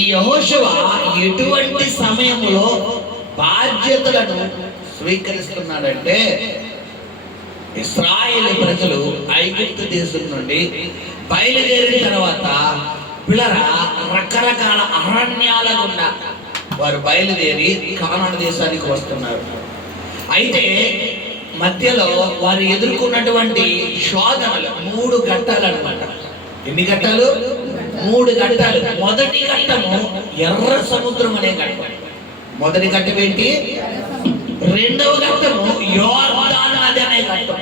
ఈ యెహోషువ ఎటువంటి సమయంలో బాధ్యతలను స్వీకరిస్తున్నాడంటే, ఇశ్రాయేలు ప్రజలు ఐగుప్తు దేశం నుండి బయలుదేరిన తర్వాత పిల్లరా రకరకాల అరణ్యాల గుండా వారు బయలుదేరి కానాను దేశానికి వస్తున్నారు. అయితే మధ్యలో వారు ఎదుర్కొన్నటువంటి శోధనలు 3 ఘట్టాలు అన్నమాట. ఎన్ని ఘట్టాలు? 3 ఘట్టాలు. మొదటి ఘట్టము ఎర్ర సముద్రం అనే ఘట్టం. మొదటి ఘట్టం ఏంటి? రెండవ ఘట్టము యోర్దాను నది అనే ఘట్టం.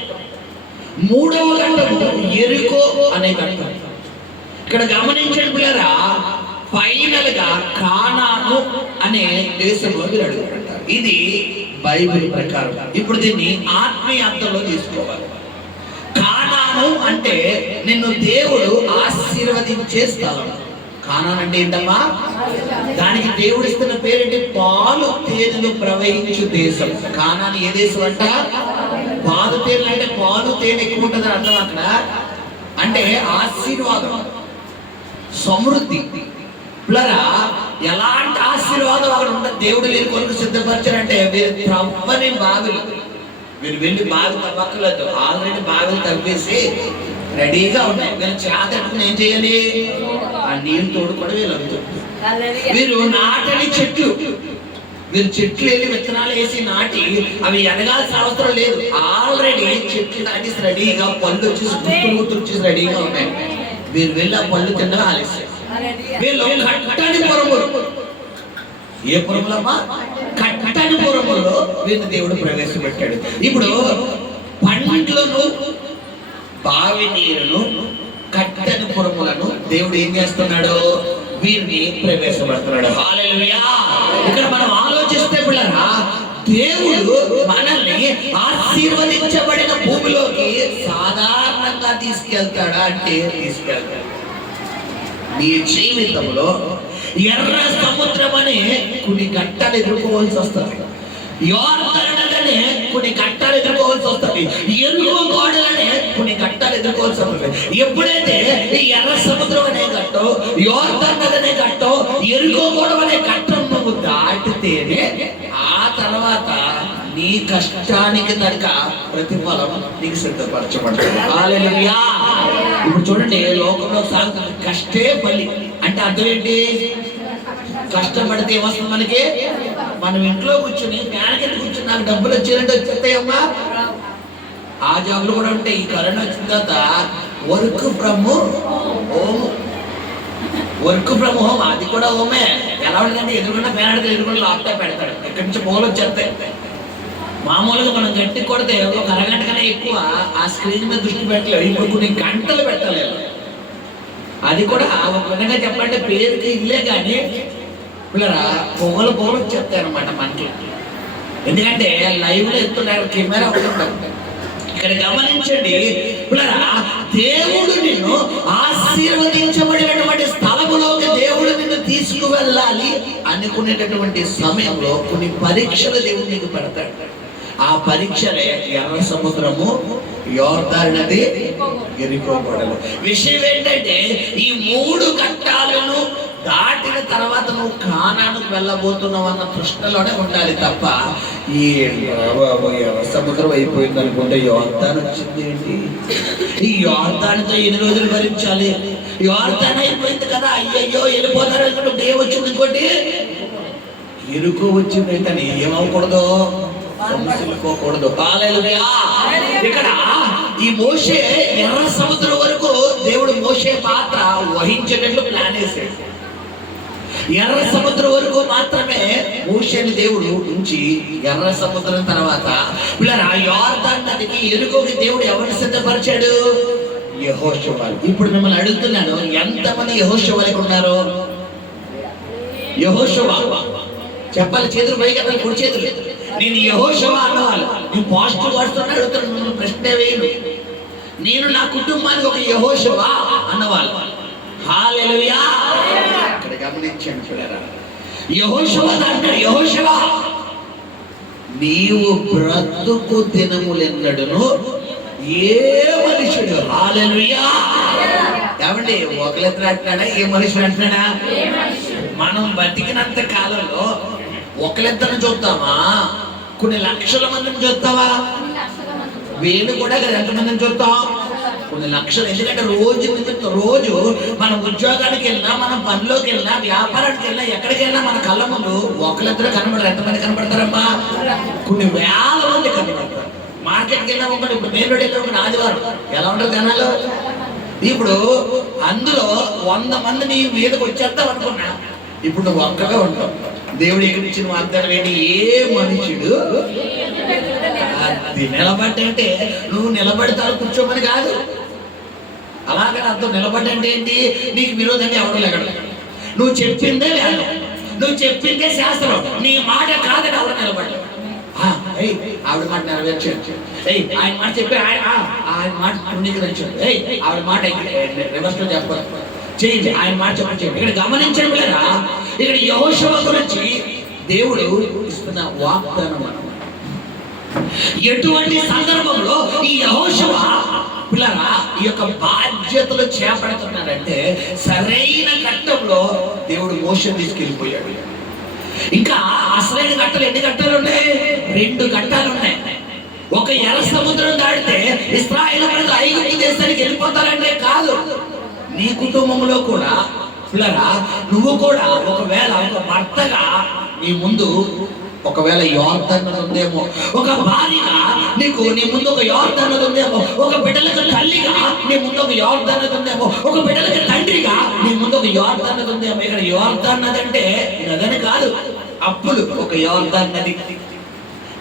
మూడవ ఘట్టము యెరికో అనే ఘట్టం. ఇక్కడ గమనించండి పిల్లరా, ఫైనల్ గా కానాను అనే దేశంలో మీరు అడుగుతుంటారు. ఇది బైబిల్ ప్రకారం. ఇప్పుడు దీన్ని ఆత్మీయ అర్థంలో తీసుకోవాలి. కానాను అంటే నిన్ను దేవుడు ఆశీర్వదించే స్థలం. కానాను అంటే ఏంటమ్మా? దానికి దేవుడు ఇస్తున్న పేరేంటి? పాలు తేనెలు ప్రవహించు దేశం. కానాను ఏ దేశం అంట? పాలు తేనెలు అంటే పాలు తేనె ఎక్కువ ఉంటుంది అర్థం. అక్కడ అంటే ఆశీర్వాదం, సమృద్ధి. పిల్లరా ఎలాంటి ఆశీర్వాదం అక్కడ ఉంటుంది. దేవుడు వీరి కొరకు సిద్ధపరచారంటే వీరు త్రవ్వని బావిలు. మీరు వెళ్ళి బావి తవ్వక్కలేదు, ఆల్రెడీ బావిలు తవ్వేసి రెడీగా ఉన్నాయి. వీళ్ళు చేతట్టుకుని ఏం చేయాలి? ఆ నీళ్ళు తోడుకొని వీళ్ళు అవుతుంది. వీరు నాటని చెట్లు, వీరు చెట్లు వెళ్ళి విత్తనాలు వేసి నాటి అవి ఎదగాల్సిన అవసరం లేదు. ఆల్రెడీ చెట్లు నాటి రెడీగా పళ్ళు వచ్చేసి గుర్తులు వచ్చేసి రెడీగా ఉన్నాయి. వీరు వెళ్ళి ఆ పళ్ళు తిన్నగా ఆలస్యం. వీళ్ళు కట్టని పొరములు. ఏ పొరములమ్మా? కట్టని పొరములో వీరిని దేవుడు ప్రవేశపెట్టాడు. ఇప్పుడు పండ్లను, బావి నీరును, కట్టని పొరములను దేవుడు ఏం చేస్తున్నాడు? వీరిని ప్రవేశపెడుతున్నాడు. హల్లెలూయా. ఇక్కడ మనం ఆలోచిస్తే పిల్లరా, దేవుడు మనల్ని ఆశీర్వదించబడిన భూమిలోకి సాధారణంగా తీసుకెళ్తాడా అంటే తీసుకెళ్తాడు. నీ జీవితంలో ఎర్ర సముద్రం అనే కొన్ని ఘట్టాలు ఎదుర్కోవాల్సి వస్తుంది. యోర్దాను నది కొన్ని ఘట్టాలు ఎదుర్కోవాల్సి వస్తుంది. యెరికో గోడలనే కొన్ని ఘట్టాలు ఎదుర్కోవాల్సి వస్తుంది. ఎప్పుడైతే ఈ ఎర్ర సముద్రం అనే ఘట్టం, యోర్దాను నది అనే ఘట్టం, యెరికో గోడ అనే ఘట్టం నువ్వు దాటితేనే ఆ తర్వాత నీ కష్టానికి తగ్గ ప్రతిఫలం నీకు సిద్ధపరచబడుతుంది. హల్లెలూయా. ఇప్పుడు చూడండి, లోకంలో సాగుతుంది కష్టే బలి అంటే అర్థం ఏంటి? కష్టపడితే ఏమొస్తుంది మనకి? మనం ఇంట్లో కూర్చుని ఫ్యాన్ కింద కూర్చుని నాకు డబ్బులు వచ్చేదంటే వచ్చేస్తాయమ్మా. ఆ జాబులు కూడా ఉంటాయి. ఈ కరోనా వచ్చిన తర్వాత work from home, work from home అది కూడా హోమే. ఎలా ఉంటుందంటే ఎదురుకుండా ఫ్యాన్ అడితే ఎదురుకుండా ల్యాప్టాప్ పెడతాడు, ఎక్కడి నుంచి పోలు వచ్చేస్తాయి. మామూలుగా మనం గట్టి కొడితే ఒక అరగంట కన్నా ఎక్కువ ఆ స్క్రీన్ మీద దృష్టి పెట్టలేదు. ఇప్పుడు కొన్ని గంటలు పెట్టలేదు. అది కూడా ఒక విధంగా చెప్పాలంటే పేరుకి ఇల్లే కానీ పిల్లరా పొగలు వచ్చేస్తాయి అనమాట మనకి. ఎందుకంటే లైవ్ లో ఎత్తున్నారు, కెమెరా ఉంటుంది. ఇక్కడ గమనించండి పిల్లరా, దేవుడు నిన్ను ఆశీర్వదించబడినటువంటి స్థలములోకి దేవుడు నిన్ను తీసుకువెళ్ళాలి అనుకునేటటువంటి సమయంలో కొన్ని పరీక్షలు దేవుడు నీకు పెడతాడు. ఆ పరీక్షలే ఎర్ర సముద్రము, యోర్దాను నది, యెరికో గోడలు. విషయం ఏంటంటే ఈ 3 ఘట్టాలను దాటిన తర్వాత నువ్వు కానానుకు వెళ్ళబోతున్నావు అన్న ప్రశ్నలోనే ఉండాలి తప్ప ఈ ఎర్ర సముద్రం అయిపోయింది అనుకుంటే యోర్దాను వచ్చింది ఏంటి? ఈ యోర్దానుతో ఎన్ని రోజులు భరించాలి? యోర్దాను అయిపోయింది కదా, అయ్యయ్యో వెళ్ళిపోతారు అనుకుంటే డే వచ్చింది ఇంకోటి యెరికో వచ్చింది ఏంటని ఏమవకూడదు, సంసిల్లుకోకూడదు. హల్లెలూయా. ఇక్కడ ఈ మోషే ఎర్ర సముద్రం వరకు దేవుడు మోషే పాత్ర వహించేటట్లు ప్లాన్ చేశాడు. ఎర్ర సముద్రం వరకు మాత్రమే మోషేని దేవుడు ఉంచి ఎర్ర సముద్రం తర్వాత పిల్లరా యోర్దాను నదికి, యెరికోకి దేవుడు ఎవరిని సిద్ధపరిచాడు? యెహోషువ. ఇప్పుడు మిమ్మల్ని అడుగుతున్నాను, ఎంతమంది యెహోషువలకు ఉన్నారు? యెహోషువ చెప్పాలి. చేతులు పైకి అతను కుడి చేతులు. నేను యెహోషువ అన్నవాళ్ళు. నేను పాజిటివ్ వర్డ్స్ అడుగుతున్నాను, ప్రశ్నే వేయను. నేను నా కుటుంబానికి ఒక యెహోషువ అన్నవాళ్ళు. హల్లెలూయా. ఇక్కడ గమనించండి చూడరా, యెహోషువ అంటాడు, యెహోషువ నీవు బ్రతుకు దినములెన్నడును ఏ మనుషుడు, హల్లెలూయా. ఏమండి ఒకళ్ళిద్దరు అంటున్నాడా? ఏ మనుషుడు అంటున్నాడా? మనం బతికినంత కాలంలో ఒకరిద్దరిని చూస్తామా, కొన్ని లక్షల మందిని చూస్తావా? వేలు కూడా కదా, ఎంతమందిని చూస్తాం? కొన్ని లక్షలు. ఎందుకంటే రోజు మనం ఉద్యోగానికి వెళ్ళినా, మనం పనిలోకి వెళ్ళినా, వ్యాపారానికి వెళ్ళినా, ఎక్కడికి వెళ్ళినా మన కళ్ళ ముందు ఒకరిద్దరు కనబడరు. ఎంతమంది కనబడతారమ్మా? కొన్ని వేల మంది కనబడతారు. మార్కెట్కి వెళ్ళినా ఒకటి, ఇప్పుడు మెయిన్ రోడ్ వెళ్ళినా ఒకటి, ఆదివారం ఎలా ఉంటుంది జనాలు? ఇప్పుడు అందులో 100 మంది నీ మీదకి వచ్చేద్దాం అనుకున్నా, ఇప్పుడు నువ్వు ఒక్కగా ఉంటావు. దేవుడు ఎక్కడిచ్చిన వాగ్దానం ఏంటి? ఏ మనుషుడు అది నిలబడ్డంటే నువ్వు నిలబడతావు, కూర్చోమని కాదు. అలాగే అర్థం. నిలబడ్డంటే ఏంటి? నీకు విరోధంగా ఎవరు లేగడు. నువ్వు చెప్పిందే వేదం, నువ్వు చెప్పిందే శాస్త్రం. నీ మాట కాదని ఎవరు నిలబడ్డావు. ఆవిడ మాట నెరవేర్చాడు, ఆయన మాట చెప్పి ఆయన మాట తృణీకరించాడు, ఆవిడ మాట రివర్స్ లో చెప్పాలి చేయండి, ఆయన మాట చెప్పండి. ఇక్కడ గమనించడం లేదా? ఇక్కడ యెహోషువ గురించి దేవుడు ఇస్తున్న వాగ్దానం. ఎటువంటి సందర్భంలో ఈ యెహోషువ పిల్లరా ఈ యొక్క బాధ్యతలు చేపడుతున్నాడంటే, సరైన ఘట్టంలో దేవుడు మోషే తీసుకెళ్ళిపోయాడు. ఇంకా అసలైన ఘట్టాలు ఎన్ని ఘట్టాలు ఉన్నాయి? 2 ఘట్టాలు ఉన్నాయి. ఒక ఎర్ర సముద్రం దాటితే ఇశ్రాయేలు ప్రజలు ఐగుప్తు దేశానికి వెళ్ళిపోతారంటే కాదు. నీ కుటుంబంలో కూడా పిల్లరా నువ్వు కూడా ఒకవేళ ఒక భర్తగా నీ ముందు ఒకవేళ యోర్దాను నది ఉందేమో, ఒక భార్యగా నీ ముందు ఒక యోర్దాను నది ఉందేమో, ఒక బిడ్డలకు తల్లిగా నీ ముందు ఒక యోర్దాను నది ఉందేమో, ఒక బిడ్డలకు తండ్రిగా నీ ముందు ఒక యోర్దాను నది ఉందేమో. ఇక్కడ యోర్దాను నది అంటే నదని కాదు, అప్పులు ఒక యోర్దాను నది,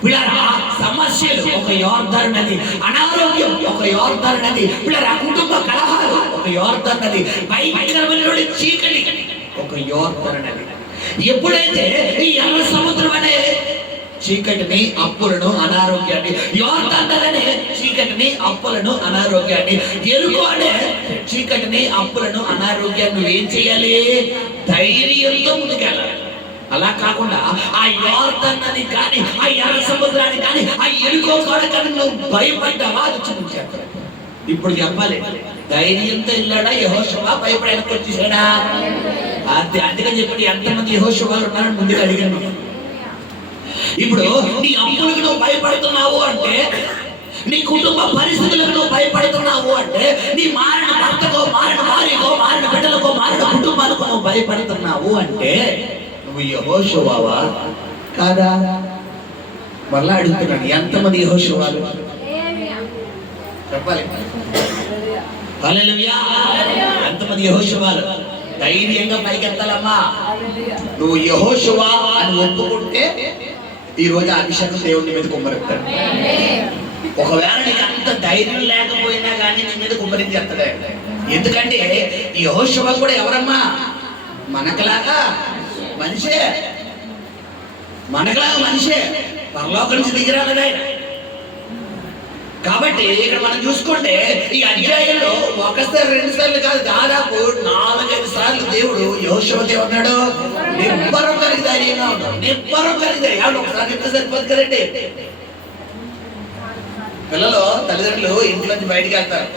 పిల్లరా సమస్యలు ఒక యోర్దాను నది, అనారోగ్యం ఒక యోర్దాను నది, పిల్లరా కుటుంబ కలహాలు ఒక యోర్దాను నది, భయంకరమైన చీకటి ఒక యోర్దాను నది. ఎప్పుడైతే ఈ ఎర్ర సముద్రం అనే చీకటిని, అప్పులను, అనారోగ్యాన్ని, యోర్దాను నది అనే చీకటిని, అప్పులను, అనారోగ్యాన్ని, ఎరుకు అనే చీకటిని, అప్పులను, అనారోగ్యాన్ని ఏం చేయాలి? ధైర్యంతో ముందుకెళ్ళాలి. అలా కాకుండా ఆ యోర్దాను నది కానీ, ఆ ఎర్ర సముద్రాన్ని కానీ, ఆ ఎరుకో కానీ నువ్వు భయపడ్డావా? అది చూపించాడు. ఇప్పుడు చెప్పాలి, ధైర్యంతో వెళ్ళాడా యెహోషువ? భయపడి వెనక్కి వచ్చేసాడా? అది అందుకని చెప్పి ఎంతమంది యెహోషువలు ఉన్నారని ముందుగా అడిగాను. ఇప్పుడు నీ అప్పులకు నువ్వు భయపడుతున్నావు అంటే, నీ కుటుంబ పరిస్థితులకు నువ్వు భయపడుతున్నావు అంటే, నీ మారిన భర్తకో, మారిన భార్యకో, మారిన బిడ్డలకో, మారిన కుటుంబాలకు నువ్వు భయపడుతున్నావు అంటే నువ్వు యెహోషువవా కాదా? మళ్ళా అడుగుతున్నాను, ఎంతమంది యెహోషువలు చెప్పాలి? హల్లెలూయా! ఎంతమంది యెహోషువలు ధైర్యంగా పైకెత్తాలమ్మా. నువ్వు యెహోషువ అని ఒప్పుకుంటే ఈ రోజు అభిషేకం దేవుని మీద కుమ్మరిస్తాడు. ఒకవేళ నీకు అంత ధైర్యం లేకపోయినా కానీ నీ మీద కుమ్మరించేస్తాడే. ఎందుకంటే యెహోషువ కూడా ఎవరమ్మా? మనకలాగా మనిషే, మనకలాగా మనిషే, పరలోకం నుంచి దిగిరాలే. కాబట్టి ఇక్కడ మనం చూసుకుంటే ఈ అధ్యాయంలో ఒకసారి 2 సార్లు కాదు, దాదాపు 4-5 సార్లు దేవుడు యెహోషువతో ఏమన్నాడు? నిబ్బరం కలిగి ధైర్యంగా ఉన్నాడు, నిబ్బరం కలిగి ధైర్యం. ఒకసారి చెప్తే సరిపోదు కదండి. పిల్లలు తల్లిదండ్రులు ఇంట్లోంచి బయటికి వెళ్తారు,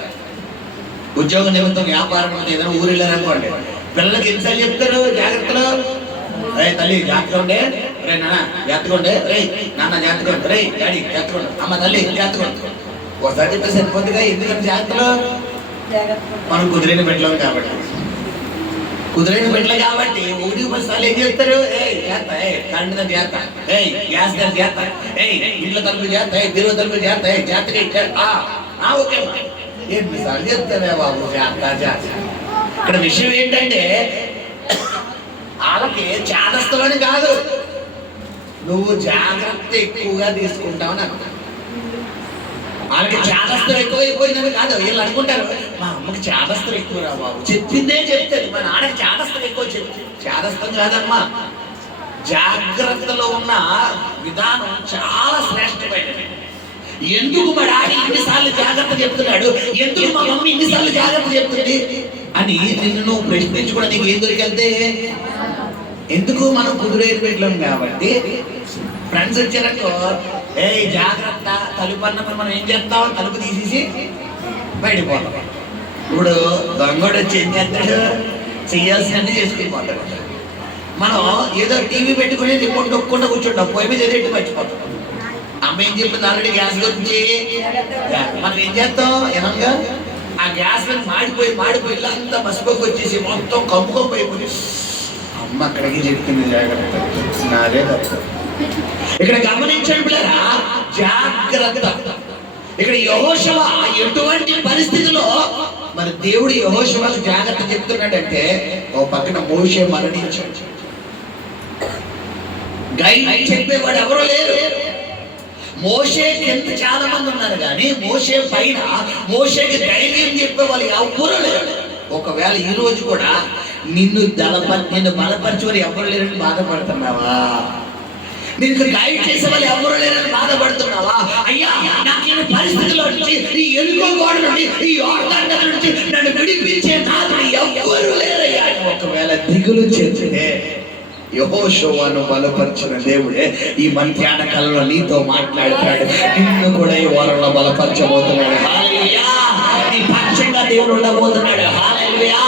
ఉద్యోగ నిమిత్తం, వ్యాపారం ఏదైనా ఊరు వెళ్ళారనుకోండి, పిల్లలకి ఎన్నిసార్లు చెప్తారు జాగ్రత్తలు? రే తల్లి జాగ్రత్తగా ఉండే, రే నాన్న జాగ్రత్తగా ఉండే, రే నాన్న జాగ్రత్తగా ఉండే, రే డాడీ జాగ్రత్తగా ఉండే, అమ్మ తల్లి జాగ్రత్తగా ఉండే. ఒకసారి చెప్తే సరిపోతుందిగా. ఎందుకంటే జాగ్రత్తలు మనం కుదిరైన పెట్టలేము కాబట్టి, కుదిరైన పెట్టలే కాబట్టి 1-10 సార్లు ఏం చేస్తారు? జాగ్రత్త, కరెంట్ దాన్ని జాగ్రత్త, గ్యాస్ దాన్ని జాగ్రత్త, ఇంట్లో తలుపులు జాగ్రత్త, బీరువా తలుపులు జాగ్రత్త, జాగ్రత్తగా ఓకే ఎన్నిసార్లు చెప్తారే బాబు జాగ్రత్త జాగ్రత్త. ఇక్కడ విషయం ఏంటంటే వాళ్ళకి చేదస్తమని కాదు, నువ్వు జాగ్రత్త ఎక్కువగా తీసుకుంటావని అనుకో. వాళ్ళకి చేదస్తం ఎక్కువైపోయిందని కాదు. వీళ్ళు అనుకుంటారు మా అమ్మకి చేదస్తం ఎక్కువ రా బాబు, చెప్పిందే చెప్తుంది, మా నాన్నకి చేదస్తం ఎక్కువ చెప్తుంది. చేదస్తం కాదమ్మా, జాగ్రత్తలో ఉన్న విధానం చాలా శ్రేష్టమైనది. ఎందుకు మా డాడీ ఇన్నిసార్లు జాగ్రత్త చెప్తున్నాడు, ఎందుకు మా మమ్మీ ఇన్నిసార్లు జాగ్రత్త చెప్తుంది అని నిన్ను నువ్వు ప్రశ్నించుకోవడం నీకు ఏం దొరికెళ్తే? ఎందుకు మనం కుదురైన పెట్టలేం కాబట్టి. ఫ్రెండ్స్ వచ్చారనుకో, జాగ్రత్త తలుపు అన్నప్పుడు మనం ఏం చేస్తాం? తలుపు తీసేసి బయటకు పోతాం. ఇప్పుడు దొంగడు వచ్చి ఏం చేస్తాడు? చేయాల్సినవన్నీ చేసుకుని పోతాడు. మనం ఏదో టీవీ పెట్టుకుని రిమోట్ నొక్కకుండా కూర్చుంటాం, పొయ్యి మీద ఏదో మర్చిపోతాం. అమ్మ ఏం చెప్పింది ఆల్రెడీ గ్యాస్ గురించి, మనం ఏం చేస్తాం ఏనంగా ఆ గ్యాస్ మీద మాడిపోయి ఇల్లంతా మసిపోకి వచ్చేసి మొత్తం కమ్ముకోపోయి అమ్మ అక్కడికి చెప్పింది జాగ్రత్త, నాదే తప్పు. ఇక్కడ గమనించండి పిల్లరా, జాగ్రత్త. ఇక్కడ యెహోషువ ఎటువంటి పరిస్థితిలో మరి దేవుడు యెహోషువకు జాగ్రత్త చెప్తున్నాడంటే, ఓ పక్కన మోషే మరణించాడు, గైడ్ చెప్పేవాడు ఎవరో లేరు. మోషే కింద చాలా మంది ఉన్నారు కానీ మోషే పైన మోషేకి ధైర్యం చెప్పే వాళ్ళు ఎవరు లేరు. ఒకవేళ ఈ రోజు కూడా నిన్ను బలపరిచే వారు ఎవరు లేరని బాధపడుతున్నావా? నిన్ను గైడ్ చేసే వాళ్ళు ఎవరు లేరని బాధపడుతున్నావా? అయ్యా నాకు పరిస్థితిలో నుంచి, ఈ ఎలుకో గోడ నుండి, ఈ యోర్దాను నది నుంచి నన్ను విడిపించే నాదుడు ఎవరు లేరయ్యా. ఒకవేళ దిగులు చేస్తే యెహోషువను బలపరిచిన దేవుడే ఈ మధ్యాహ్న కాలంలో నీతో మాట్లాడతాడు. నిన్ను కూడా ఈ వారంలో బలపరచబోతున్నాడు. హల్లెలూయా. నీ పక్షంగా దేవుడు ఉండబోతున్నాడు. హల్లెలూయా.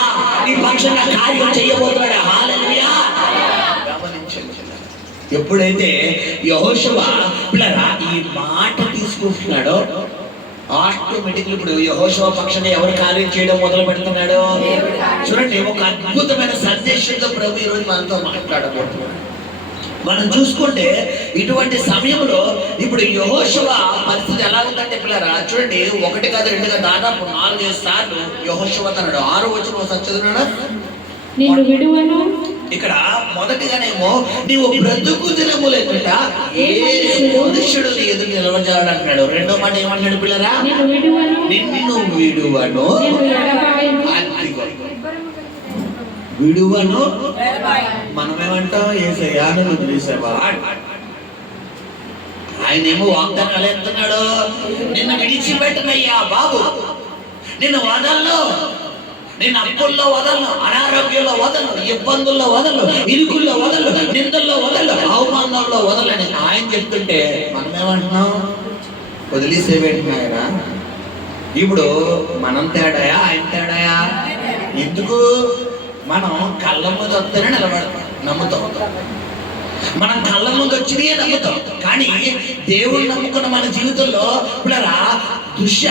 నీ పక్షంగా కార్యం చేయబోతున్నాడు. హల్లెలూయా. గమనించండి, ఎప్పుడైతే యెహోషువ పిల్లరా ఈ మాట తీసుకుంటున్నాడో ఆటోమేటిక్లీ ఇప్పుడు యెహోషువ పక్షంగా ఎవరు కార్యం చేయడం మొదలు పెడుతున్నాడు? చూడండి, ఒక అద్భుతమైన సందేశంతో ప్రభు ఈ రోజు మనతో మాట్లాడబోతున్నాడు. మనం చూసుకుంటే ఇటువంటి సమయంలో ఇప్పుడు యెహోషువ పరిస్థితి ఎలా ఉందంటే పిల్లరా, చూడండి, 1 కాదు 2 కాదు దాదాపు 4-5 సార్లు యెహోషువ అన్నాడు. 6వ వచనం చదువున్నాడు, నిన్ను విడువను. ఇక్కడ మొదటిగానేమో నీవు బ్రతుకు దినములెదుట ఏ మనుష్యుడు నీ ఎదురు నిలవజాడు అంటున్నాడు. రెండో మాట ఏమంటాడు పిల్లరా? నిన్ను విడువను. విడువను. మనమేమంటాం, యేసయ్యా నన్ను వదిలేసావా? ఆయనేమో వాగ్దానాలు ఎత్తున్నాడు, నిన్ను విడిచిపెట్టనయ్యా బాబు, నిన్ను వదలను, నేను అప్పుల్లో వదలను, అనారోగ్యంలో వదలను, ఇబ్బందుల్లో వదలను, ఇరుకుల్లో వదలను, నిందల్లో వదలను, అవమానంలో వదలని ఆయన చెప్తుంటే మనమేమంటున్నాం, వదిలేసేవేంటి ఆయన? ఇప్పుడు మనం తేడాయా ఆయన తేడాయా? ఎందుకు? మనం కళ్ళ ముందు వస్తేనే నిలబడతాం, నమ్ముతాం. మనం కళ్ళ ముందు వచ్చినే నమ్ముతాం. కానీ దేవుడు నమ్ముకున్న మన జీవితంలో పిల్లరా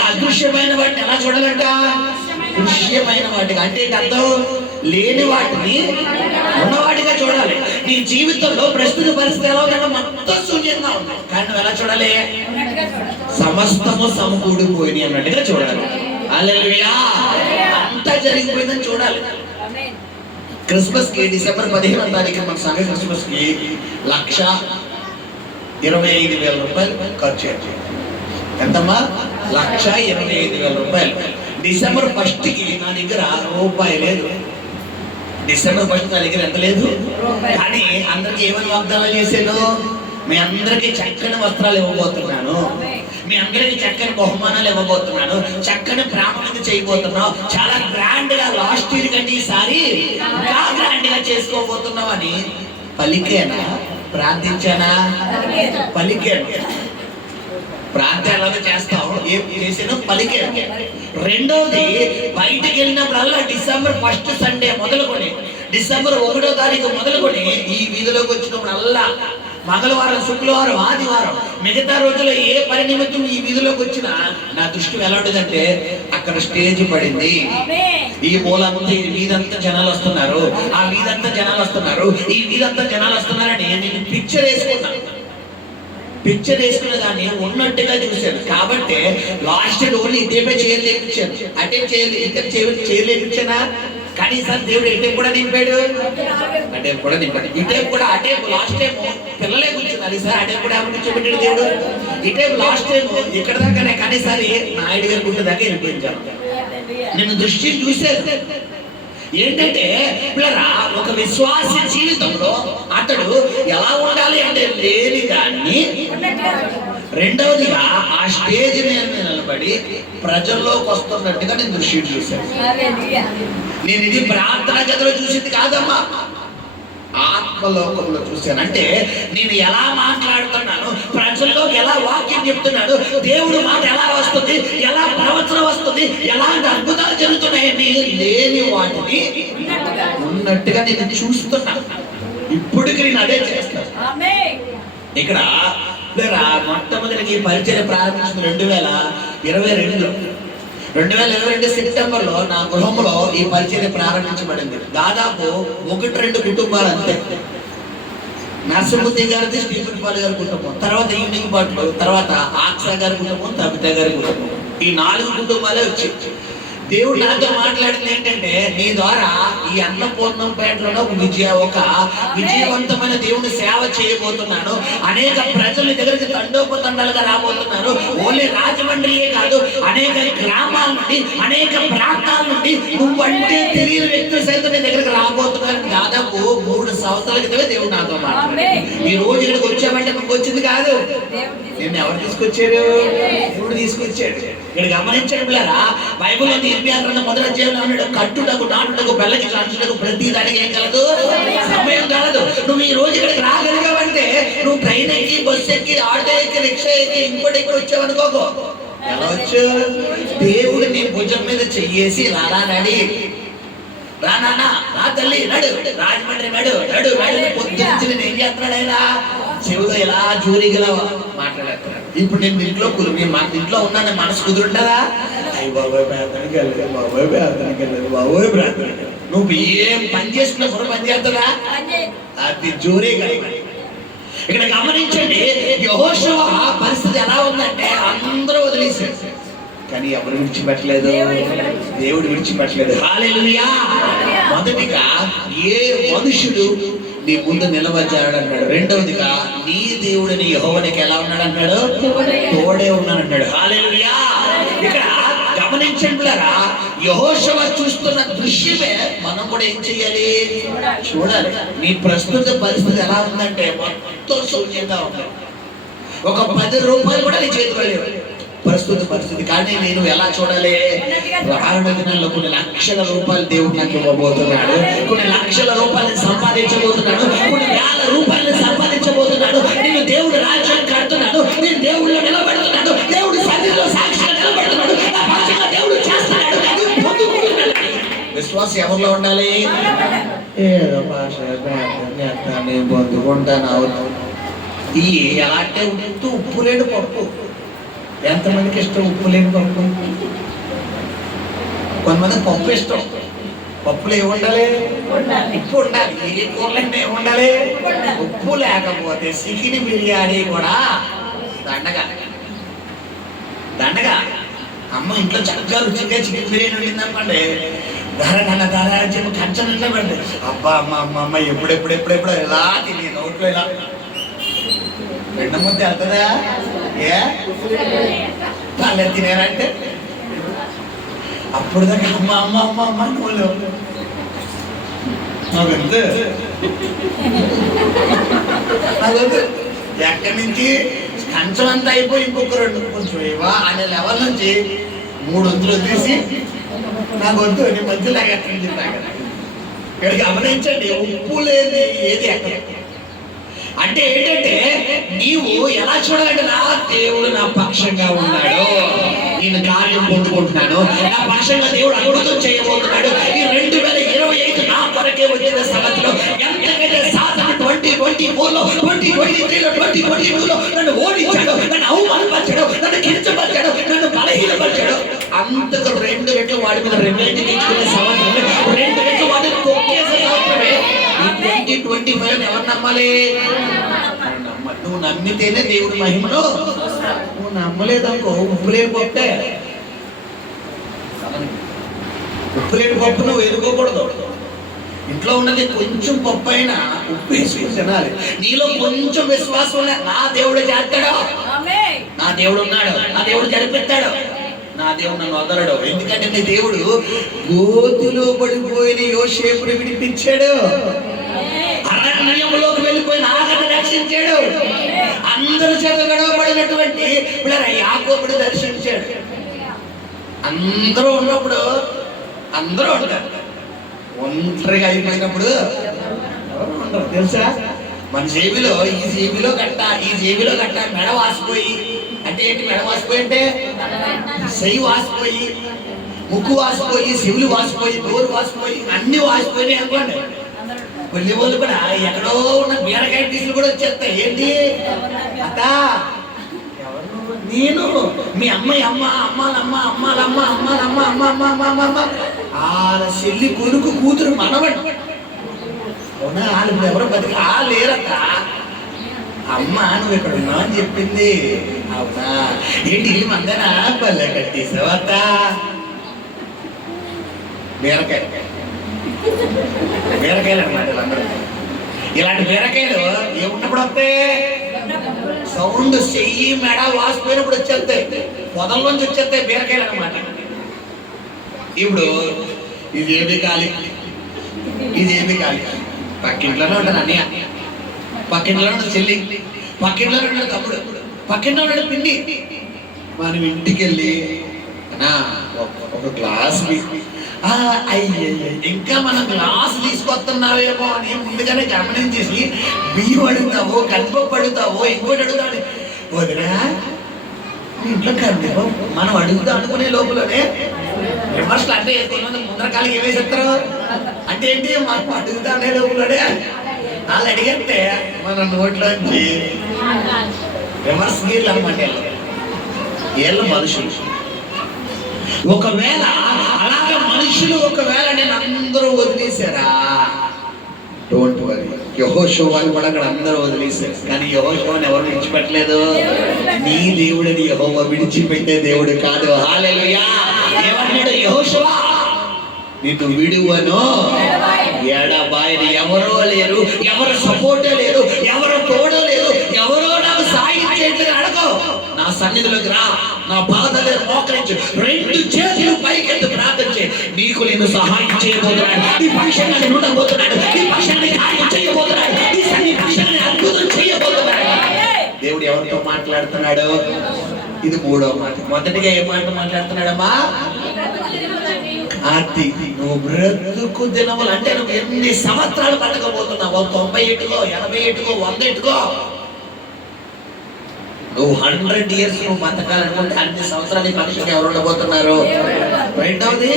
అదృశ్యమైన వాటిని ఎలా చూడాలంట? దృశ్యమైన వాటిగా. అంటే అర్థం, లేని వాటిని ఉన్నవాటిగా చూడాలి. నీ జీవితంలో ప్రస్తుత పరిస్థితి ఎలా ఉందంటే మొత్తం శూన్యంగా ఉంది, కానీ నువ్వు ఎలా చూడాలి? సమస్తము సమకూడిపోయింది అన్నట్టుగా చూడాలి. హల్లెలూయా. అంతా జరిగిపోయిందని చూడాలి. క్రిస్మస్ కి డిసెంబర్ 15వ తారీఖు మన సంఘ క్రిస్మస్ కి 1,25,000 రూపాయలు ఖర్చు అయ్యాయి. ఎంతమ్మా? 1,25,000 రూపాయలు. డిసెంబర్ 1 కి నా దగ్గర రూపాయి లేదు. డిసెంబర్ 1 నా దగ్గర ఎంత లేదు. కానీ అందరికి ఏమని వాగ్దానం చేశాను? మీ అందరికి చక్కని వస్త్రాలు ఇవ్వబోతున్నాను, మీ అందరికి చక్కని బహుమానాలు ఇవ్వబోతున్నాను, చక్కని ప్రాముఖ్యత చేయబోతున్నావు, చాలా గ్రాండ్ గా లాస్ట్ ఇయర్ కంటే ఈసారి ఇంకా గ్రాండ్ గా చేసుకోబోతున్నావు అని పలికేనా? ప్రార్థించానా? పలికాను. ప్రార్థనలు చేస్తాం, ఏం చేసినా పలికాను. రెండోది, బయటికి వెళ్ళినప్పుడల్లా డిసెంబర్ 1 సండే మొదలుకొని డిసెంబర్ 1వ తారీఖు మొదలుకొని ఈ వీధిలోకి వచ్చినప్పుడల్లా మంగళవారం, శుక్రవారం, ఆదివారం, మిగతా రోజుల్లో ఏ పని నిమిత్తం ఈ వీధిలోకి వచ్చినా నా దృష్టి ఎలా ఉంటుందంటే, అక్కడ స్టేజ్ పడింది, ఈ మూలంతా ఈ వీధంతా జనాలు వస్తున్నారు, ఆ వీధంతా జనాలు వస్తున్నారు, ఈ వీధంతా జనాలు వస్తున్నారని నేను పిక్చర్ వేసుకున్న దాన్ని ఉన్నట్టుగా చూశాను. కాబట్టి లాస్ట్ ఓన్లీ ఇటేపై చేయలేపించాను, అటే చేయలేపించానా? కానీ సార్ దేవుడు ఎటేపు కూడా నింపాడు, అటేపు కూడా నింపాడు, ఇటేపు కూడా. అటేపు లాస్ట్ టైం పిల్లలే కూర్చున్నారు, సార్ అటేపు కూడా కూర్చోబెట్టాడు దేవుడు. ఇటేపు లాస్ట్ టైం ఇక్కడ దాకానే, కానీ సార్ నాయుడు గారి గుంట దాకా వెళ్ళిపోయించాను. నిన్ను దృష్టి చూశాను. ఏంటంటే పిల్లరా, ఒక విశ్వాస జీవితంలో అతడు ఎలా ఉండాలి అంటే లేని దాన్ని, రెండవదిగా ఆ స్టేజ్ మీద నిలబడి ప్రజల్లోకి వస్తున్నట్టుగా నేను దృష్టి చూశాను. నేను ఇది ప్రార్థన గదిలో చూసింది కాదమ్మా, ఆత్మలోకంలో చూశాను. అంటే నేను ఎలా మాట్లాడుతున్నాను, ప్రజల్లోకి ఎలా వాక్యం చెప్తున్నాడు, దేవుడు మాట ఎలా వస్తుంది, ఎలా ప్రవచన వస్తుంది, ఎలాంటి అద్భుతాలు జరుగుతున్నాయండి, లేని వాటిని ఉన్నట్టుగా నేను చూస్తున్నాను. ఇప్పటికి నేను అదే చేస్తాను. ఇక్కడ మొట్టమొదటికి పరిచయం ప్రారంభించిన 2022 సెప్టెంబర్లో నా గృహంలో ఈ పరిచయం ప్రారంభించబడింది. దాదాపు 1-2 కుటుంబాలు అంతే. నరసింహమూర్తి గారిది, స్టీఫెన్ పాల్ గారి కుటుంబం, తర్వాత ఈవినింగ్ బాట్లు, తర్వాత ఆక్సా గారి కుటుంబం, తబిత గారి కుటుంబం. ఈ 4 కుటుంబాలే వచ్చాయి. దేవుడు నాతో మాట్లాడింది ఏంటంటే, నీ ద్వారా ఈ అన్నపూర్ణంపేటలో ఒక విజయవంతమైన దేవుని సేవ చేయబోతున్నాను. అనేక ప్రజల దగ్గరికి తండోపతండాలుగా రాబోతున్నాను. ఓన్లీ రాజమండ్రియే కాదు, అనేక గ్రామాల నుండి, అనేక ప్రాంతాల నుండి నువ్వంటే తెలియని వ్యక్తులు సైతం నీ దగ్గరికి రాబోతున్నాను. దాదాపు 3 సంవత్సరాల క్రితమే దేవుడు నాతో మాట్లాడాడు. ఈ రోజు ఇక్కడికి వచ్చామంటే మీకు వచ్చింది కాదు, నిన్ను ఎవరు తీసుకొచ్చారు? దేవుడు తీసుకొచ్చాడు. ఇక్కడ గమనించండి పిల్లరా, బైబిల్లో మొదటి అధ్యాయంలో ఉన్నాడు, కట్టుటకు, నాటుటకు, బెల్లకి, చాచుటకు ప్రతి దానికి ఏం కలదు? సమయం కలదు. నువ్వు ఈ రోజు ఇక్కడికి రాగలిగావంటే, నువ్వు ట్రైన్ ఎక్కి, బస్సు ఎక్కి, ఆటో ఎక్కి, రిక్షా ఎక్కి, ఇంకోటి ఇక్కడ వచ్చావనుకోకో. ఎలా వచ్చు? దేవుడు నీ భుజం మీద చెయ్యేసి రారా నడి, రా నాన్న, రా తల్లి, నడు, రాజమండ్రి నడు, నడు, నడు. పొద్దున్నుంచి నేను ఏం చేస్తున్నాడు ఆయన? చెవులో ఇలా జూరిగల మాట్లాడేస్తున్నాడు. ఇప్పుడు నేను ఇంట్లో ఇంట్లో ఉన్నాను, మనసు కుదురుంటారా? అయ్యి బాబోయ్ ప్రార్థనకి వెళ్ళదు, బాబోయ్ ప్రార్థనకి వెళ్ళదు, బాబోయ్ ప్రార్థనకి. నువ్వు ఏం పని చేసుకున్నా కూడా పని చేస్తుందా? అది జోరేగా. ఇక్కడ గమనించండి, యెహోషువ పరిస్థితి ఎలా ఉందంటే, అందరూ వదిలేశారు కానీ ఎవరు విడిచిపెట్టలేదు, దేవుడు విడిచిపెట్టలేదు. హల్లెలూయా. మొదటిగా ఏ మనుషుడు నీ ముందు నిలవచ్చాడు అన్నాడు. రెండవదిగా నీ దేవుడిని యెహోవాకి ఎలా ఉన్నాడు అన్నాడు? తోడే ఉన్నాడు అన్నాడు. హల్లెలూయా. ఇక్కడ గమనించండిరా, యెహోషువ చూస్తున్న దృశ్యమే మనం కూడా ఏం చెయ్యాలి? చూడాలి. నీ ప్రస్తుత పరిస్థితి ఎలా ఉందంటే మొత్తం శూన్యంగా ఉంది. ఒక 10 రూపాయలు కూడా నీ చేతిలో లేవు ప్రస్తుత పరిస్థితి. కానీ నేను ఎలా చూడాలి? రానున్న దినాల్లో కొన్ని లక్షల రూపాయలు దేవుడు నాకు ఇవ్వబోతున్నాడు, కొన్ని లక్షల రూపాయలు సంపాదించబోతున్నాడు, కొన్ని వేల రూపాయలు సంపాదించబోతున్నాడు. నేను దేవుడు రాజ్యం కడుతున్నాడు, నేను దేవుడిలో నిలబడుతున్నాడు, దేవుడు సన్నిధిలో సాక్షిగా నిలబడుతున్నాడు, నా పక్షంగా దేవుడు చేస్తున్నాడు. విశ్వాసం ఎవరిలో ఉండాలి? ఏదో భాష నేను పొందుకుంటాను. ఈ ఎలా అంటే ఉప్పు లేని పప్పు. ఎంతమందికి ఇష్టం ఉప్పు లేని పప్పు? కొంతమంది పప్పు ఇష్టం. పప్పులు ఏమి ఉండాలి? ఉప్పు ఉండాలి. ఏ కూరలైనా ఏమి ఉండాలి? ఉప్పు లేకపోతే చికెన్ బిర్యానీ కూడా దండగా దండగా. అమ్మ ఇంట్లో చక్కగా రుచిగా చికెన్ బిర్యానీ వండింది అనుకోండి, ధర చెప్పి కంచం నిండా పడింది. అబ్బా అమ్మ అమ్మ అమ్మ ఎప్పుడెప్పుడెప్పుడెప్పుడు ఎలా తిని నోట్లో ఇలా రెండ ముద్ద వెళ్తుందా? ఏ వాళ్ళు తినేరంటే అప్పుడు దాకా అమ్మ అమ్మ అమ్మ అమ్మ వాళ్ళు అదొద్దు. ఎక్కడి నుంచి కంచం అంతా అయిపోయి ఇంకొక 2 కొంచెం ఇవా అనే లెవెల్ నుంచి 3 వంతులు తీసి నాకు వద్దు నీ మధ్యలో ఎక్కడి నుంచి ఇక్కడ గమనించండి, ఉప్పు లేని ఏది ఎక్కడ అంటే ఏంటంటే, నీవు ఎలా చూడాలంటే, నా దేవుడు నా పక్షంగా ఉన్నాడు, నేను కార్యం పొందుకుంటున్నాను, నా పక్షంగా దేవుడు అద్భుతం చేయబోతున్నాడు. ఈ 2025 నా కొరకే వచ్చిన సంవత్సరం. ఎంతకైతే సాతాను 2024లో 2023లో 2022లో నన్ను ఓడించాడు, నన్ను అవమానపరిచాడు, నన్ను కించపరిచాడు, నన్ను బలహీనపరిచాడు, అంతకు 2 రెట్లు వాడి మీద రివెంజ్ తీసుకునే సంవత్సరం, 2 రెట్లు వాడిని తొక్కేసే సంవత్సరమే. 2025 ఎవరు నమ్మాలి? నువ్వు నమ్మితేనే దేవుడి మహిమను. నువ్వు నమ్మలేదనుకో, ఉప్పులేని పప్పే. ఉప్పులేని పప్పు నువ్వు ఎదుకోకూడదు. ఇంట్లో ఉన్నది కొంచెం పప్పు అయినా ఉప్పు వేసుకుని తినాలి. నీలో కొంచెం విశ్వాసం ఉన్నా, నా దేవుడు చేస్తాడు, నా దేవుడు ఉన్నాడు, నా దేవుడు జరిపిస్తాడు, నా దేవుడు నన్ను వదలడు. ఎందుకంటే నీ దేవుడు గోతులో పడిపోయిన యోసేపుని విడిపించాడు, అరణ్యంలోకి వెళ్ళిపోయిన ఆగను రక్షించాడు, అందరి చేత గడవబడినటువంటి యాకోబుని దర్శించాడు. అందరూ ఉన్నప్పుడు అందరూ ఉంటారు, ఒంటరిగా అయిపోయినప్పుడు ఉండరు. తెలుసా, మన జేబులో ఈ జేబులో కట్ట, ఈ జేబులో కట్ట, మెడ వాసిపోయి. అంటే ఏంటి మెడ వాసిపోయి? అంటే చెయ్యి వాసిపోయి, ముక్కు వాసిపోయి, చెవులు వాసిపోయి, నోరు వాసిపోయి, అన్ని వాసిపోయినాయి అనుకోండి. వెళ్ళి వాళ్ళు కూడా ఎక్కడో ఉన్న బీరకాయ పీసులు కూడా వచ్చేస్తాయి. ఏంటి అత్త నేను మీ అమ్మాయి అమ్మాలమ్మ వాళ్ళ చెల్లి కొడుకు కూతురు మనవడు అవునా? వాళ్ళు ఇప్పుడు ఎవరో బతికి లేరక్క. అమ్మ నువ్వు ఇక్కడ ఉన్నావు అని చెప్పింది. అవునా? ఏంటి ఇల్లు మందనా పల్లె కట్టేసావత్త? బీరకాయలు అన్నమాట అందరూ. ఇలాంటి బీరకాయలు ఏమున్నప్పుడు వస్తాయి? సౌండ్ చెయ్యి మెడ వాసిపోయినప్పుడు వచ్చేస్తాయి, పొదల్లోంచి వచ్చేస్తాయి బీరకాయలు అన్నమాట. ఇప్పుడు ఇదేమి కాలి పక్కింట్లోనే ఉంటాను అన్నయ్య, పక్కింట్లో ఉన్న చెల్లి, పక్కింట్లో ఉన్న తమ్ముడు, పక్కింట్లో ఉన్న పిండి. మనం ఇంటికి వెళ్ళి ఒక గ్లాస్ ఇంకా మనం గ్లాస్ తీసుకొస్తున్నావేమో అని ముందుగానే గమనించేసి బియ్యం అడుగుతావో, కందిపప్పు అడుగుతావో, ఇంకోటి అడుగుతావు. వదినా ఇంట్లో కందిపప్పు మనం అడుగుతాం అనుకునే లోపలనే విమర్శలు అంటే కొంతమంది ముందర కాలకి ఏమేసేస్తారు అంటే ఏంటి, మనం అడుగుతా అనే లోపలనే వాళ్ళు అడిగితే మన నోట్లోంచి విమర్శ గీళ్ళు అనమాట. వీళ్ళు మనుషులు. ఒకవేళ అలాగే మనుషులు ఒకవేళ నేను అందరూ వదిలేశారా, డోంట్ వరీ. యెహోషువని కూడా అక్కడ అందరూ వదిలేశారు, కానీ యెహోషువని ఎవరు విడిచిపెట్టలేదు. నీ దేవుడిని యెహోవా విడిచిపెట్టే దేవుడు కాదు. హల్లెలూయా. ఏమన్నాడు యెహోషువ? నిన్ను విడువను ఎడబాయని ఎవరో లేరు, ఎవరు సపోర్టే లేదు, ఎవరు తోడు లేదు, ఎవరో నాకు సాయం చేయట్లేదు అడగో. నా సన్నిధిలోకి రా, నా పాదాలు మోకరించి రెండు చేతులు పైకెత్తి ప్రార్థించి నీకు నేను సహాయం చేయబోతున్నాడు, నీ పక్షంగా నేను ఉండబోతున్నాడు, నీ పక్షంగా కార్యం చేయబోతున్నాడు, నీ పక్షంగా అద్భుతం చేయబోతున్నాడు. దేవుడు ఎవరితో మాట్లాడుతున్నాడు? ఇది మూడో మాట. మొదటిగా ఏ మాట మాట్లాడుతున్నాడమ్మా? ఆర్తి. నువ్వు బ్రతుకు దినములు అంటే నువ్వు ఎన్ని సంవత్సరాలు బతకబోతున్నావు? 90 ఏటుకో, 80 ఏటుకో, 100 ఏటుకో. నువ్వు 100 years నువ్వు బతకాలనుకుంటే అన్ని సంవత్సరాలు ఈ పక్షులు ఎవరు ఉండబోతున్నారు? రెండవది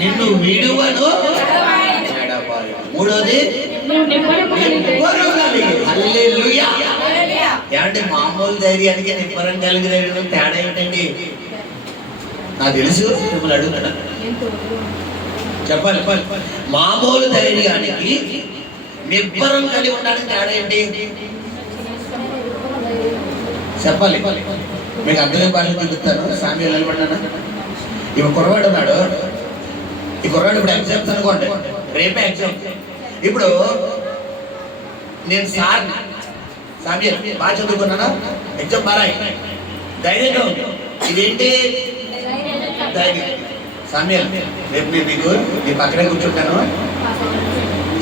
నిన్ను విడువను ఎడబాయను. మూడవది హల్లెలూయా. ఏమంటే మామూలు ధైర్యానికి నిబ్బరం కలిగి ధైర్యం తేడా ఏంటండి? నాకు తెలుసు, మిమ్మల్ని అడుగుతున్నా చెప్పాలి. మామూలు ధైర్యానికి నిబ్బరం కలిగి ఉండడానికి తేడా ఏంటి చెప్పాలి. మీకు అర్థమయ్యే భాష చూపిస్తాను. సామ్యాలు నిలబడ్డాను. ఇప్పుడు కుర్రవాడు ఉన్నాడు. ఈ కుర్రవాడు ఇప్పుడు ఎగ్జామ్స్ అనుకోండి, రేపే ఎగ్జామ్. ఇప్పుడు నేను సామ్యాలు బాగా చదువుకున్నాను, ఎగ్జామ్ బాగా ధైర్యంగా ఉంది. ఇదేంటి ధైర్యం? సామ్యాలు రేపు నేను నీకు నీ పక్కనే కూర్చుంటాను,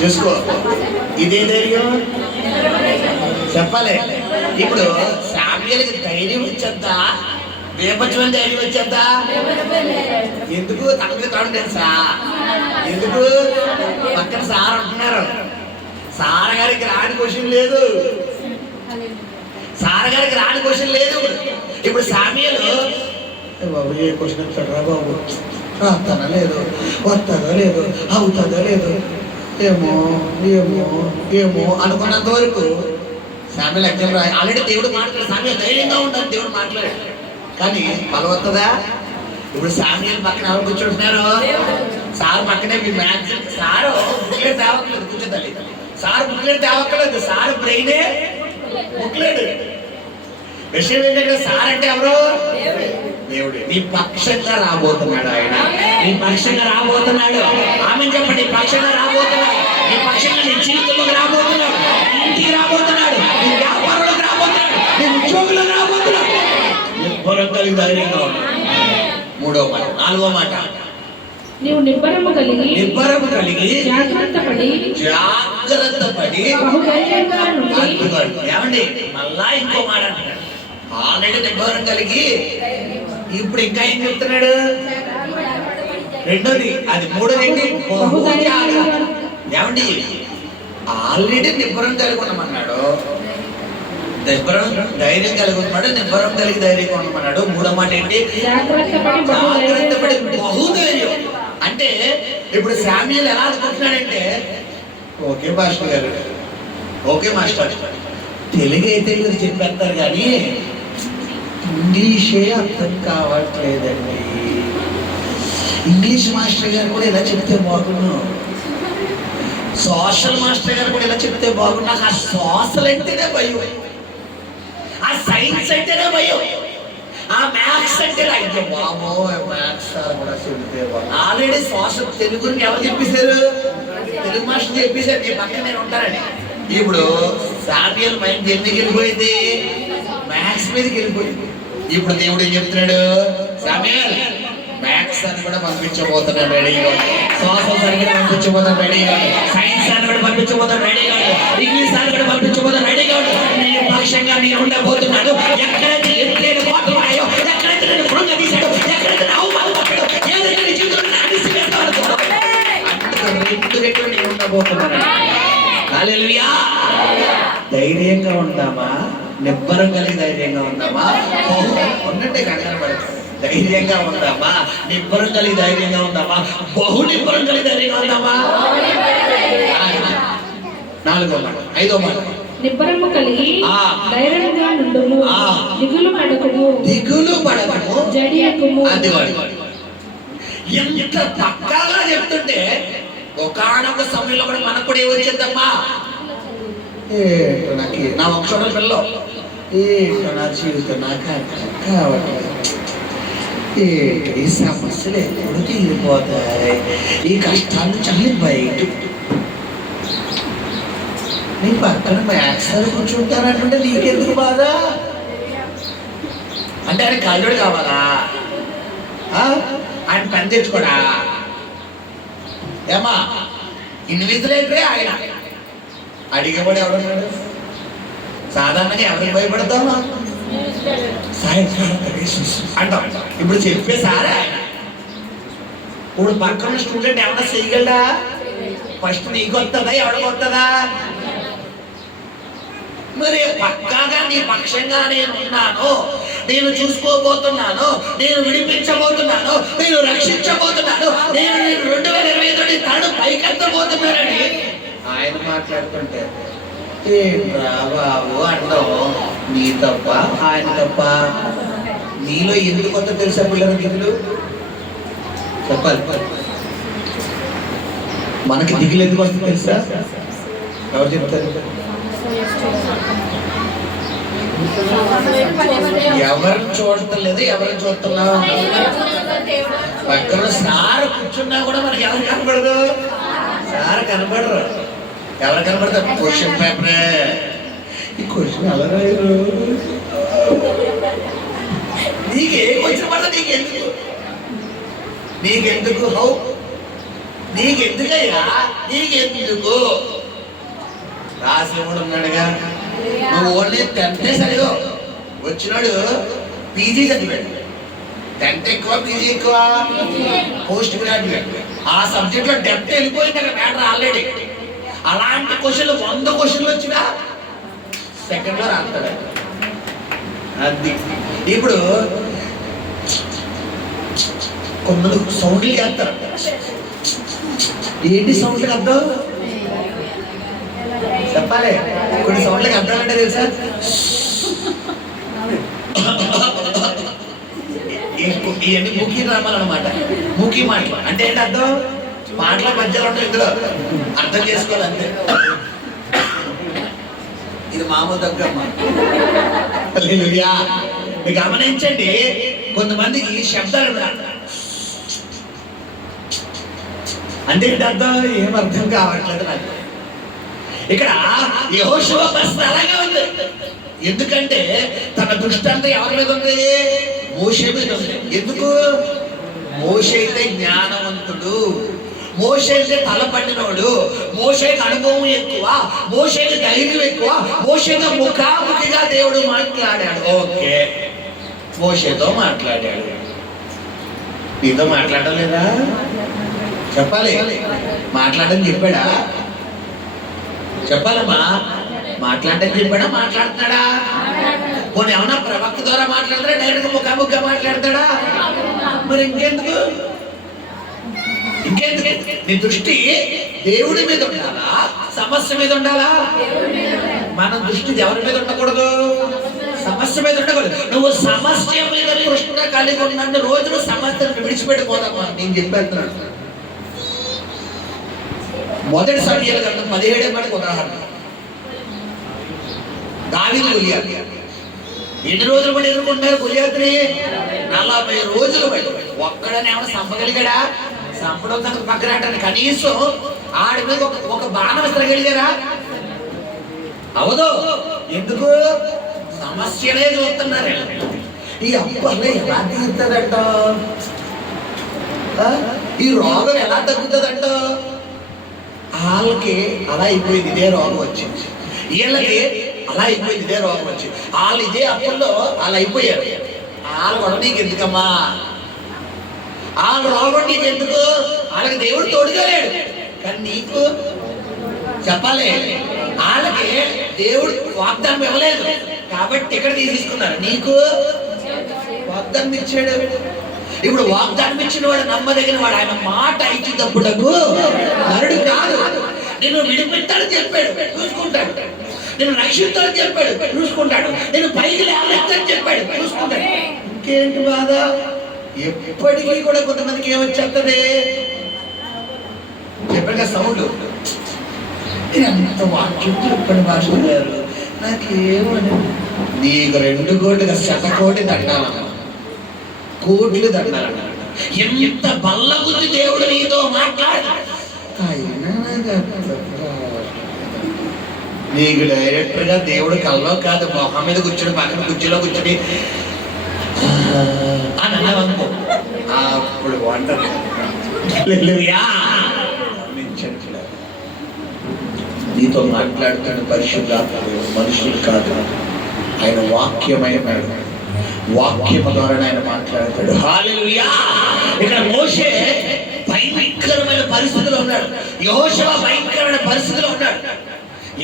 చూసుకో. ఇదే ధైర్యం చెప్పాలి. ఇప్పుడు సామ్యాలకి ధైర్యం వచ్చేద్దా, బేపచ్చమని ధైర్యం వచ్చేద్దా? ఎందుకు? తన మీద కాదు తెలుసా? ఎందుకు? పక్కన సార్ అంటున్నారు. సార్ గారికి రాని క్వశ్చన్ లేదు, సార్ గారికి రాని క్వశ్చన్ లేదు. ఇప్పుడు సామ్యాలు బాబు ఏ క్వశ్చన్ ఇస్తాడరా బాబు, రాస్తానా లేదు, వస్తుందో లేదు, అవుతుందో లేదు, ఏమో ఏమో ఏమో అనుకున్నంత వరకు సామ్యాలు ఎగ్జామ్ రాయి. ఆల్రెడీ దేవుడు మాట్లాడు, సామ్యాలు ధైర్యంగా ఉంటాడు, దేవుడు మాట్లాడు. కానీ బలవత్తదా? ఇప్పుడు సామ్యాలు పక్కన ఎవరు కూర్చుంటున్నారు? సార్ పక్కనే మీ మ్యాథ్స్ సారు బుక్లెట్ తేవట్లేదు, కూర్చోదాలి. సార్ బుక్లెట్ తేవట్లేదు, సార్ బ్రెయినే బుక్లెట్. విషయం ఏంటంటే సార్ అంటే ఎవరు? దేవుడు. నీ పక్షంగా రాబోతున్నాడు ఆయన, నీ పక్షంగా రాబోతున్నాడు. ఆమె చెప్పండి, నీ పక్షంగా రాబోతున్నాడు, నీ పక్షంగా నీ జీవితంలోకి రాబోతున్నాడు, నీ ఇంటికి రాబోతున్నాడు, నీ వ్యాపారంలోకి రాబోతున్నాడు, నీ ఉద్యోగులకు రాబోతున్నాడు. నిబ్బరం కలిగి ధైర్యంగా ఉన్నాడు. మూడో మాట. నాలుగో మాట, నీవు నిబ్బరము కలిగి జాగ్రత్తపడి ఏమండి మళ్ళా ఇంకో మాట అంటున్నాడు. ఆల్రెడీ నిబ్బరం కలిగి ఇప్పుడు ఇంకా ఏం చెప్తున్నాడు? రెండోది, అది మూడోది ఏంటి? ఏమండి ఆల్రెడీ నిబ్బరం కలిగి ఉండమన్నాడు, నిబ్బరం ధైర్యం కలిగి ఉన్నాడు, నిబ్బరం కలిగి ధైర్యంగా ఉండమన్నాడు. మూడో మాట ఏంటి? జాగ్రత్తపడి బహుధైర్యం. అంటే ఇప్పుడు సామ్యూయల్ ఎలా అనుకుంటున్నాడంటే ఓకే మాస్టర్ గారు, ఓకే మాస్టర్. తెలుగు అయితే మీరు చెప్పేస్తారు కానీ ఇంగ్లీషే అర్థం కావట్లేదండి. ఇంగ్లీష్ మాస్టర్ గారు కూడా ఇలా చెప్తే బాగున్నాను, సోషల్ మాస్టర్ గారు కూడా ఇలా చెప్తే బాగున్నా. నాకు ఆ సోషల్ అంటేనే భయం, ఆ సైన్స్ అంటేనే భయం, ఆ మ్యాథ్స్ అంటే అయ్యో బాబో మ్యాథ్స్ సార్ కూడా చెప్తే ఆల్రెడీ సోషల్ తెలుగుని ఎవరు చెప్పేశారు? తెలుగు మాస్టర్ చెప్పేశారు. నీ పక్కన నేను ఉంటానండి. ఇప్పుడు సామ్యుయల్ మైండ్ ఎందుకు వెళ్ళిపోయింది? మ్యాథ్స్ మీదకి వెళ్ళిపోయింది. ఇప్పుడు దేవుడు ఏం చెప్తున్నాడు? సామ్యుయల్ మ్యాథ్స్ అని కూడా పంపించబోతున్నాడు రెడీగా, సోషల్ అని కూడా పంపించబోతాను రెడీగా, సైన్స్ అని కూడా పంపించబోతాను రెడీగా, ఇంగ్లీష్ అని కూడా పంపించబోతాను రెడీగా. నీ పక్షంగా నేను ఉండబోతున్నాడు. ఎక్కడైతే ఎత్తైన కోటలు ఉన్నాయో, ఎక్కడైతే నేను కృంగ తీశాడు, ఎక్కడైతే అవమానపడ్డాడు, ఏదైతే నీ జీవితంలో అడిసి పెడతాడు, రెండు రెట్లు నేను ఉండబోతున్నాను. హల్లెలూయా. ధైర్యంగా ఉంటామా? నిబ్బరం కలిగి ధైర్యంగా ఉంటామా? ఉన్నట్టే కంగారు పడతాం. ధైర్యంగా ఉందామా? నిబ్బరం కలిగి ధైర్యంగా ఉందామా? బహు నిబ్బరం కలిగి ధైర్యంగా ఉందామా? 4వ మాట. 5వ మాట. నిబ్బరము కలిగి ధైర్యంగా ఉండుము, దిగులు పడకుము, దిగులు పడకుము, జడియకుము. అది వాడు ఎంత పక్కాగా చెప్తుంటే ఒకానొక సమయంలో కూడా మనకు కూడా ఏమొచ్చేద్దమ్మా, నాకు నా ఒక చోట పిల్లలు ఏంటో నా జీవితం నాకు అర్థం కావట్లేదు, ఈ సమస్యలు ఎప్పుడు తీరిపోతాయి, ఈ కష్టాలు చాలా బయట. నీ పక్కన మ్యాథ్స్ కూర్చుంటానంటుంటే నీకెందుకు బాధ? అంటే ఆయన కళ్ళుడు కావాలా? ఆయన పని తెచ్చుకోడా? ఏమా ఇన్విజిలేటరే ఆయన. అడిగేవాడు ఎవడన్నాడు? సాధారణంగా ఎవరికి భయపడతామా? అంటాం. ఇప్పుడు చెప్పేసారా ఆయన. ఇప్పుడు పక్కన స్టూడెంట్ ఏమన్నా చేయగలడా? ఫస్ట్ నీకు వస్తుందా ఎవరికి వస్తుందా? మరి పక్కాగా నీ పక్షంగా నేను ఉన్నాను, నేను చూసుకోబోతున్నాను, నేను విడిపించబోతున్నాను, నేను రక్షించబోతున్నాను, నేను 2029 తను పైకెత్తబోతున్నానని ఆయన మాట్లాడుతుంటే ఏంట్రా బాబు అంటాం. నీ తప్ప ఆయన తప్ప? నీలో ఎందుకు కొత్త తెలుసా పిల్లల దిగులు? చెప్పాలి. మనకి దిగులు ఎందుకు వస్తుంది తెలుసా? ఎవరు చెప్తారు? ఎవరిని చూడలేదు, ఎవరిని చూస్తున్నావు? పక్కన సార్ కూర్చున్నా కూడా మనకి ఎవరు కనపడదు? సార్ కనపడరు. ఎవరు కనపడతారు? క్వశ్చన్ పేపరే. ఈ క్వశ్చన్ ఎలా రాయరు? నీకు ఏ క్వశ్చన్ పడతా? నీకెందుకు? నీకెందుకు? హౌ నీకెందుకయ్యా? నీకెందుకు? రాసి కూడా ఉన్నాడుగా. నువ్వు ఓన్లీ 10th సరిగా వచ్చినాడు. పీజీ చదివాడు. 10th ఎక్కువ, పీజీ ఎక్కువ, పోస్ట్ గ్రాడ్యుయేట్. ఆ సబ్జెక్ట్ లో డెప్త్ వెళ్ళిపోయింది అక్కడ మ్యాటర్ ఆల్రెడీ. అలాంటి క్వశ్చన్లు 100 క్వశ్చన్లు వచ్చినా సెకండ్ లో రాస్తాడు. అది ఇప్పుడు కొందరు సౌండ్లు చేస్తారు. ఏంటి సౌండ్లకు అర్థం చెప్పాలి. కొన్ని సౌండ్లకి అర్థం అంటే తెలుసా? ఇవన్నీ మూకీ డ్రామాలు అనమాట. మూకీ మాటలు అంటే ఏంటి అర్థం? మాటల మధ్యలో ఉంటాయి, ఇందులో అర్థం చేసుకోవాలంతే. ఇది మామూలు దగ్గరమ్మా. మీరు గమనించండి, కొంతమందికి శబ్దాలు అంటే ఏంటి అర్థం? ఏం అర్థం కావట్లేదు నాకు. ఇక్కడ యెహోషువ ప్రశ్న అలాగే ఉంది. ఎందుకంటే తన దృష్టి అంతా ఎవరి మీద ఉంది? మోషే మీద ఉంది. ఎందుకు? మోషే అయితే జ్ఞానవంతుడు, మోషే అయితే తలపట్టినోడు, మోషేకి అనుభవం ఎక్కువ, మోషేకి ధైర్యం ఎక్కువ, మోషేతో ముఖాముఖిగా దేవుడు మాట్లాడాడు. ఓకే, మోషేతో మాట్లాడాడు. నీతో మాట్లాడలేదా? చెప్పాలి. మాట్లాడని చెప్పాడా? చెప్పాలమ్మా. మాట్లాడని చెప్పాడా? మాట్లాడుతున్నాడా? పోనీ ఏమన్నా ప్రవక్త ద్వారా మాట్లాడతాడా? డైరెక్ట్ ముఖాముఖిగా మాట్లాడతాడా? మరి ఇంకెందుకు? ఇంకేందుకు నీ దృష్టి దేవుడి మీద ఉండాలా, సమస్య మీద ఉండాలా? మన దృష్టి ఎవరి మీద ఉండకూడదు, సమస్య మీద ఉండకూడదు. నువ్వు సమస్య మీద దృష్టిగా కలిగి ఉన్న రోజులు సమస్యను విడిచిపెట్టుకోదమ్మా. నేను చెప్పేస్తున్నాను. మొదటి సమయాల గ్రంథం 17 మనకు ఉదాహరణ. దావీదు గొలియాతు ఎన్ని రోజులు పడి ఎదుర్కొంటారు గొలియాతుని? 40 రోజులు పడి. ఒక్కడని ఏమైనా చంపగలిగాడా? చంపడం సంగతి పక్కన అంటారు. కనీసం ఆడి మీద ఒక బాణం విసరగలిగారా? అవదు. ఎందుకు? సమస్యలే చూస్తున్నారు. ఈ అప్పలే ఎలా తీరుతుందంట, ఈ రోగం ఎలా తగ్గుతుందంట. వాళ్ళకి అలా అయిపోయింది, ఇదే రోగం వచ్చింది. వీళ్ళకి అలా అయిపోయింది, ఇదే రోగం వచ్చింది. వాళ్ళు ఇదే అప్పుల్లో అలా అయిపోయారు. వాళ్ళ కూడా నీకు ఎందుకమ్మా? వాళ్ళ రోగం నీకు ఎందుకు? వాళ్ళకి దేవుడు తోడుగా లేడు. కానీ నీకు చెప్పాలి, వాళ్ళకి దేవుడు వాగ్దానం ఇవ్వలేదు కాబట్టి ఇక్కడ తీసుకున్నారు. నీకు వాగ్దానం ఇచ్చాడు. ఇప్పుడు వాగ్దానం ఇచ్చిన వాడు నమ్మదగిన వాడు. ఆయన మాట ఇచ్చేటప్పుడకు నరుడు కాదు. నేను విడిపెట్టాలని చెప్పాడు, చూసుకుంటాడు. నేను రక్షిస్తానని చెప్పాడు, చూసుకుంటాడు. నేను పైకి లేవనెత్తని చెప్పాడు, చూసుకుంటాడు. ఇంకేంటి బాధ? ఎప్పటికీ కూడా కొంతమందికి ఏమొచ్చేస్తుంది చెప్పగా సౌండ్. ఎంత వాక్యం చెప్పండి మాస్టర్ గారు, నాకేమని. నీకు 2 కోట్లుగా 100 కోటి దండాలమ్మా, కోట్లు దండాలన్న. ఎంత బల్లగుద్ది దేవుడు నీతో మాట్లాడాడు. నీకు డైరెక్టర్ గా దేవుడు కల్లో కాదు, మొహం మీద కూర్చొని పక్కన కుర్చీలో కూర్చొని అని అన్నావనుకో, అప్పుడు వంటది. నీతో మాట్లాడుతున్న పరిశుద్ధాత్మ మనుషులు కాదు, ఆయన వాక్యమైనాడు. వాక్యము ద్వారా ఆయన మాట్లాడతాడు. హల్లెలూయా. ఇక్కడ మోషే భయంకరమైన పరిస్థితిలో ఉన్నాడు, యెహోషువ భయంకరమైన పరిస్థితిలో ఉన్నాడు.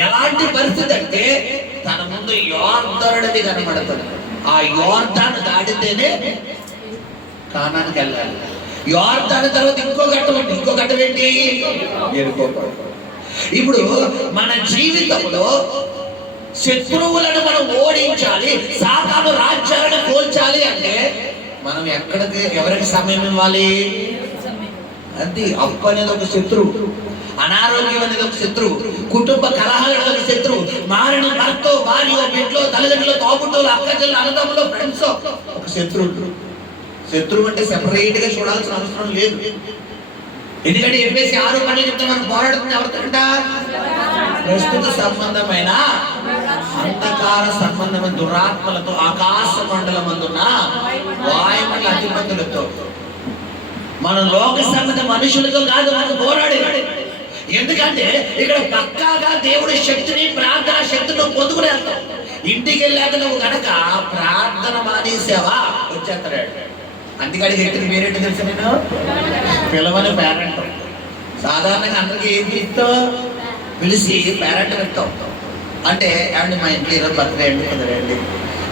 ఎలాంటి పరిస్థితి అంటే తన ముందు యోర్దానుది కనబడుతుంది. ఆ యోర్దాను దాటితేనే కానానికి వెళ్ళాలి. యోర్దాను తర్వాత ఇంకో ఘట్టం ఏంటి? ఎరుకో. ఇప్పుడు మన జీవితంలో శత్రువులను మనం ఓడించాలి, సాతాను రాజ్యాలను కోల్చాలి అంటే మనం ఎవరికి సమయం ఇవ్వాలి? అది అప్పు అనేది ఒక శత్రువు, అనారోగ్యం అనేది ఒక శత్రువు, కుటుంబ కలహాలు అనేది ఒక శత్రువు, మారిన భర్త భార్య బిడ్డలో తల్లిదండ్రులు తోబుట్టులు అక్కచెల్లు అన్నదమ్ములు ఫ్రెండ్స్ ఒక శత్రువు. శత్రువు అంటే సెపరేట్ గా చూడాల్సిన అవసరం లేదు. ఎందుకంటే చెప్పేసి 6 పనులు చెప్తే మనం పోరాడుతుంది ఎవరికంట? ప్రస్తుత సంబంధమైన అంధకార సంబంధమైన దురాత్మలతో, ఆకాశ మండలమందున్న వాయుమండల అధిపతులతో, మన లోక సంబంధ మనుషులతో కాదు మనకు పోరాడేవాడు. ఎందుకంటే ఇక్కడ పక్కాగా దేవుడి శక్తిని, ప్రార్థన శక్తిని పొందుకుని వెళ్తాం. ఇంటికి వెళ్ళాక నువ్వు కనుక ప్రార్థన మానేసావా వచ్చేస్తాడు. అందుకడికి ఎట్టింది పేరేంటి తెలుసా? నేను పిలవని పేరెంట్. సాధారణంగా అందరికీ ఏం చేస్తావు? పిలిచి పేరెంట్ పెడతాం. అంటే ఏమండి మా ఇంట్లో ఈరోజు బర్త్డే అండి, కొద్దిగా రండి.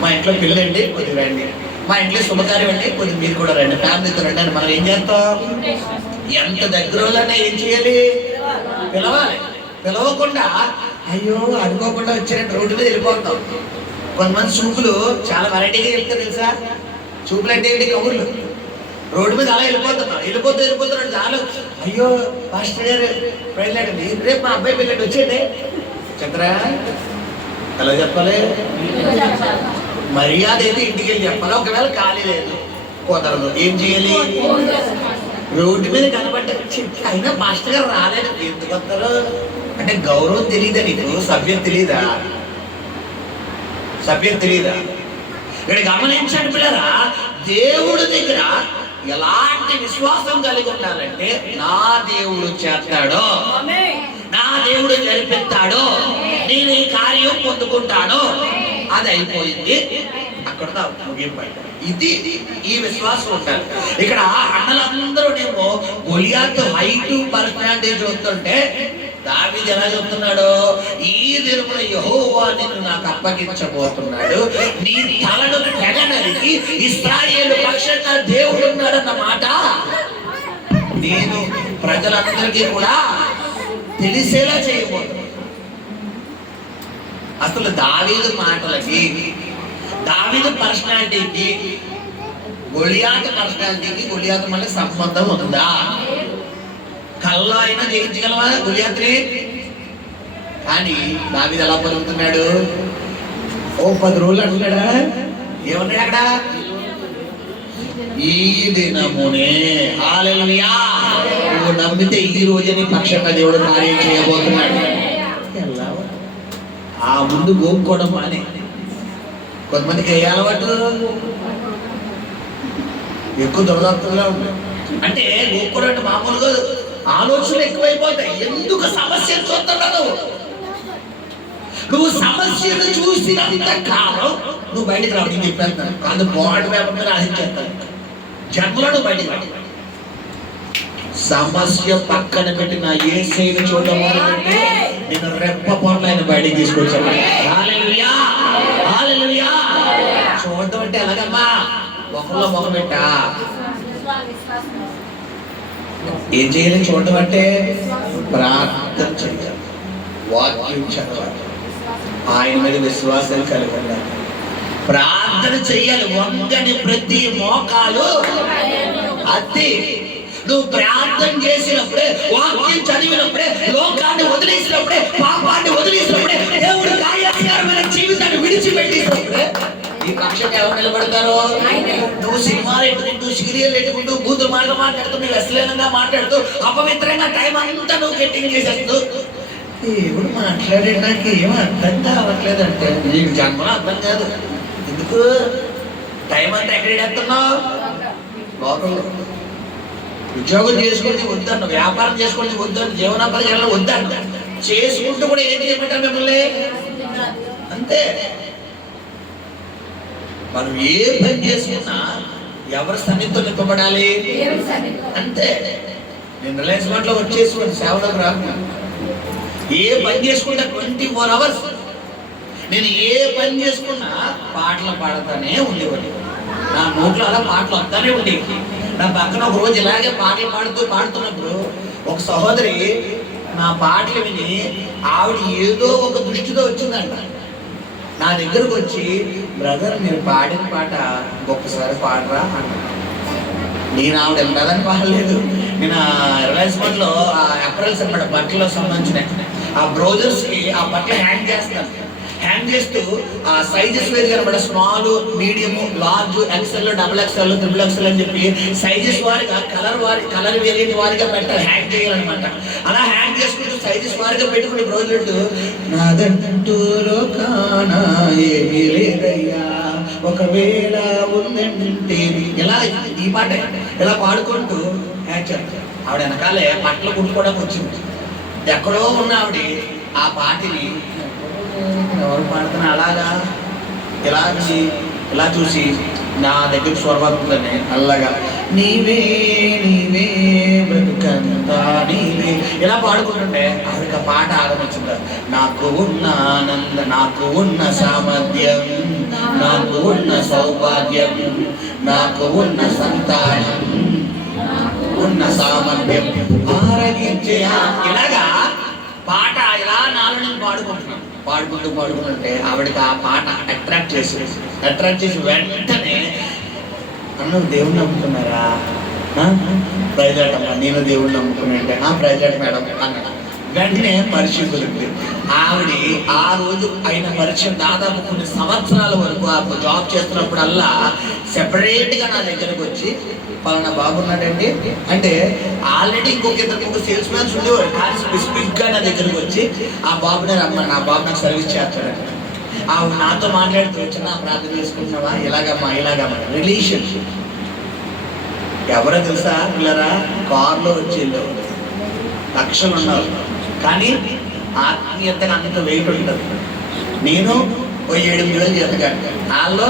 మా ఇంట్లో పిల్లండి, కొద్దిగా రండి. మా ఇంట్లో శుభకార్యం అండి, కొద్దిగా మీరు కూడా రండి, ఫ్యామిలీతో రండి అని మనం ఏం చేస్తాం? ఎంత దగ్గరలోనే ఏం చేయాలి? పిలవాలి. పిలవకుండా అయ్యో అనుకోకుండా వచ్చారంటే రోడ్డు మీద వెళ్ళిపోతాం. కొంతమంది చూపులు చాలా వెరైటీగా చెప్తారు తెలుసా? చూపులు అంటే ఏంటి? కబుర్లు. రోడ్డు మీద అలా వెళ్ళిపోతున్నాడు చాలు. అయ్యో పాస్టర్ గారు పెళ్ళండి, రేపు మా అబ్బాయి పెళ్ళండి, వచ్చేయండి. చంద్రా ఎలా చెప్పాలి? మర్యాద అయితే ఇంటికి వెళ్ళి చెప్పాలి. ఒకవేళ ఖాళీ లేదు, కుదరదు, ఏం చేయాలి? రోడ్డు మీద కనబడ్డ అయినా మాస్టర్ గారు రాలేదు, ఎందుకు వస్తారు అంటే గౌరవం తెలియదా నీకు? సభ్యం తెలీదా? ఇక్కడ గమనించండి పిల్లరా, దేవుడి దగ్గర ఎలాంటి విశ్వాసం కలిగి ఉండాలంటే నా దేవుడు చేస్తాడో, నా దేవుడు జరిపిస్తాడో, నేను ఈ కార్యం పొందుకుంటాను, అది అయిపోయింది, అక్కడ ముగింపు. ఇది ఈ విశ్వాసం ఉండాలి. ఇక్కడ అన్నలందరూనేమో గొలియాతు హైట్ పర్సనాలిటీ చూస్తుంటే దావీదు ఎలా చెప్తున్నాడు? ఈ దినమున యెహోవా నిన్ను నాకు అప్పగించబోతున్నాడు, నీ తలను తెగనరికి ఇశ్రాయేలు పక్షంగా దేవుడు ఉన్నాడన్న మాట నేను ప్రజలందరికీ కూడా తెలిసేలా చేయబోతున్నాడు. అసలు దావీదు మాటలకి, దావీదు పర్సనాలిటీకి, గొలియాతు పర్సనాలిటీకి, గొలియాతు మళ్ళీ సంబంధం ఉందా? కల్లో అయినా జయించగలవా గొలియాతుని? కానీ దావీదు ఎలా పలుకుతున్నాడు? ఓ 10 రోజులు అంటున్నాడా? ఏమన్నాడు అక్కడ? ఈ దినమునే, హల్లెలూయా, నువ్వు నమ్మితే ఈ రోజుని పక్షంగా దేవుడు కార్యం చేయబోతున్నాడు. ఆ ముందు గోపుకోవడం అని కొంతమందికి ఏ అలవాటు ఎక్కువ దురదత్తుగా ఉంది. అంటే గోపుకోవడం అంటే మామూలుగా ఆలోచనలు ఎక్కువైపోతాయి. ఎందుకు సమస్యలు చూస్తున్నావు? నువ్వు సమస్యను చూసినంత కాలం నువ్వు బయటకు రావు. నేను చెప్పేస్తాను, వాళ్ళు బాండ్ పేపర్ మీద ఆశించేస్తాను. జన్మలో నువ్వు బయటకు రావు. సమస్య పక్కన పెట్టిన యేసయ్యను చూడడం మొదలుపెట్టి నేను రెప్ప పొరలు ఆయన బయటకు తీసుకొచ్చాను. హల్లెలూయా, హల్లెలూయా. చూడడం అంటే ఎలాగమ్మా? మొహంలో మొహం పెట్టా. ఏం చేయాలి? చూడడం అంటే ప్రార్థన చేయాలి, వాక్యం చదవాలి, ఆయన మీద విశ్వాసం కలిగి ఉండాలి, ప్రార్థన చెయ్యాలి. వంగని ప్రతి మోకాలు అతి. నువ్వు ప్రార్థన చేసినప్పుడే, వాక్యం చదివినప్పుడే, లోకాన్ని వదిలేసినప్పుడే, పాపాన్ని వదిలేసినప్పుడే, దేవుడు కార్యాచరమైన జీవితాన్ని విడిచిపెట్టినప్పుడే ఈ పక్షంగా ఎవరు నిలబడతారో? నువ్వు సినిమాలు ఎట్టుకుంటూ, సీరియల్ ఎట్టుకుంటూ, బూతులు మాటలు మాట్లాడుతూ, నువ్వు అశ్లీలంగా మాట్లాడుతూ, అపవిత్రంగా టైం అంతా నువ్వు గెట్టింగ్ చేసేస్తూ, దేవుడు మాట్లాడే నాకు ఏం అర్థం కావట్లేదంటే నీకు జన్మలో అర్థం కాదు. ఎందుకు? టైం అంతా ఎక్కడెడుతున్నావు? లోకంలో. ఉద్యోగం చేసుకుంటే వద్దంట, వ్యాపారం చేసుకుంటే వద్దంట, జీవనోపాధి చేయాలని వద్దంట, చేసుకుంటూ కూడా ఏం చేయమంటారు మిమ్మల్ని? అంతే. మనం ఏ పని చేసుకున్నా ఎవరి సన్నిధితో నింపబడాలి? అంతే. నేను రిలయన్స్ మార్ట్ లో వచ్చేసి సేవలోకి రాకున్నాను. ఏ పని చేసుకుంటా 24 hours నేను ఏ పని చేసుకున్నా పాటలు పాడతానే ఉండేవాడి. నా నోట్లో అలా పాటలు వస్తానే ఉండేవి. నా పక్కన ఒక రోజు ఇలాగే పాటలు పాడుతున్నప్పుడు ఒక సహోదరి నా పాటలు విని ఆవిడ ఏదో ఒక దృష్టితో వచ్చిందంట. నా దగ్గరకు వచ్చి, బ్రదర్ మీరు పాడిన పాట ఒక్కసారి పాడరా అన్న. నేను ఆవిడ వెళ్ళదని పాడలేదు. నేను రిలయన్స్ మార్ట్ లో అప్రైల్స్ అనమాట, బట్టలకు సంబంధించిన ఆ బ్రౌజర్స్ కి ఆ బట్టలు హ్యాంగ్ చేస్తాను. హ్యాంగ్ చేస్తూ ఆ సైజెస్ వేరు కనబడ, small, medium, large, XL, XXL, XXL అని చెప్పి సైజెస్ వారిగా, కలర్ వేరియంట్ వారిగా పెట్టాలి, హ్యాంగ్ చేయాలన్నమాట. అలా హ్యాంగ్ చేసుకుంటూ సైజెస్ వారిగా పెట్టుకుని బ్రౌజర్ నాదంటూ లోకానా ఏమీ లేదయ్యా ఒకవేళ ఉందంటే ఇలా ఈ పాట ఇలా పాడుకుంటూ ఆవిడ వెనకాలే బట్టలు కుట్టుకోవడానికి వచ్చింది. ఎక్కడో ఉన్న ఆవిడ ఆ పాటని ఎవరు పాడుతున్నా అలాగా ఇలా చూసి నా దగ్గర స్వరపడుతుందని అల్లగా నీవే నీవే బ్రతుకంతా నీవే ఇలా పాడుకుంటుంటే ఆవిడకి ఆ పాట ఆరంభించింది. నాకు ఉన్న ఆనంద, నాకు ఉన్న సామర్థ్యం, నాకు ఉన్న సౌభాగ్యం, నాకు ఉన్న సంతానం, ఉన్న సామర్థ్యం ఆరగించే ఇలాగా పాట ఇలా నాలుగు పాడుకుంటుంటే ఆవిడకి ఆ పాట అట్రాక్ట్ చేసి వెంటనే అన్ను దేవుణ్ణి నమ్ముకున్నారా? ప్రైజాటమ్మా, నేను దేవుణ్ణి నమ్ముకున్నాంటే ప్రైజాట్ మేడం అన్నాడు. వెంటనే పరిచయం దొరికింది. ఆవిడ ఆ రోజు అయిన పరిచయం దాదాపు కొన్ని సంవత్సరాల వరకు ఆ జాబ్ చేస్తున్నప్పుడల్లా సెపరేట్గా నా దగ్గరకు వచ్చి, పలానా బాగున్నాడండి అంటే, ఆల్రెడీ ఇంకొక ఇద్దరు సేల్స్ మ్యాన్స్ ఉండేవారు, కానీ స్పెసిఫిక్గా నా దగ్గరకు వచ్చి ఆ బాబునే రమ్మని, నా బాబు నాకు సర్వీస్ చేస్తాడండి. ఆవిడ నాతో మాట్లాడుతూ వచ్చి, నా ప్రార్థన చేసుకుంటున్నావా, ఇలాగమ్మా రిలేషన్. ఎవరో తెలుసా పిల్లరా? కార్లో వచ్చేళ్ళు లక్షలు ఉన్నారు, కానీ ఆత్మీయతగా అంత వెయిట్ ఉంటుంది. నేను 7-8 వేలు చేతగాను, వాళ్ళలో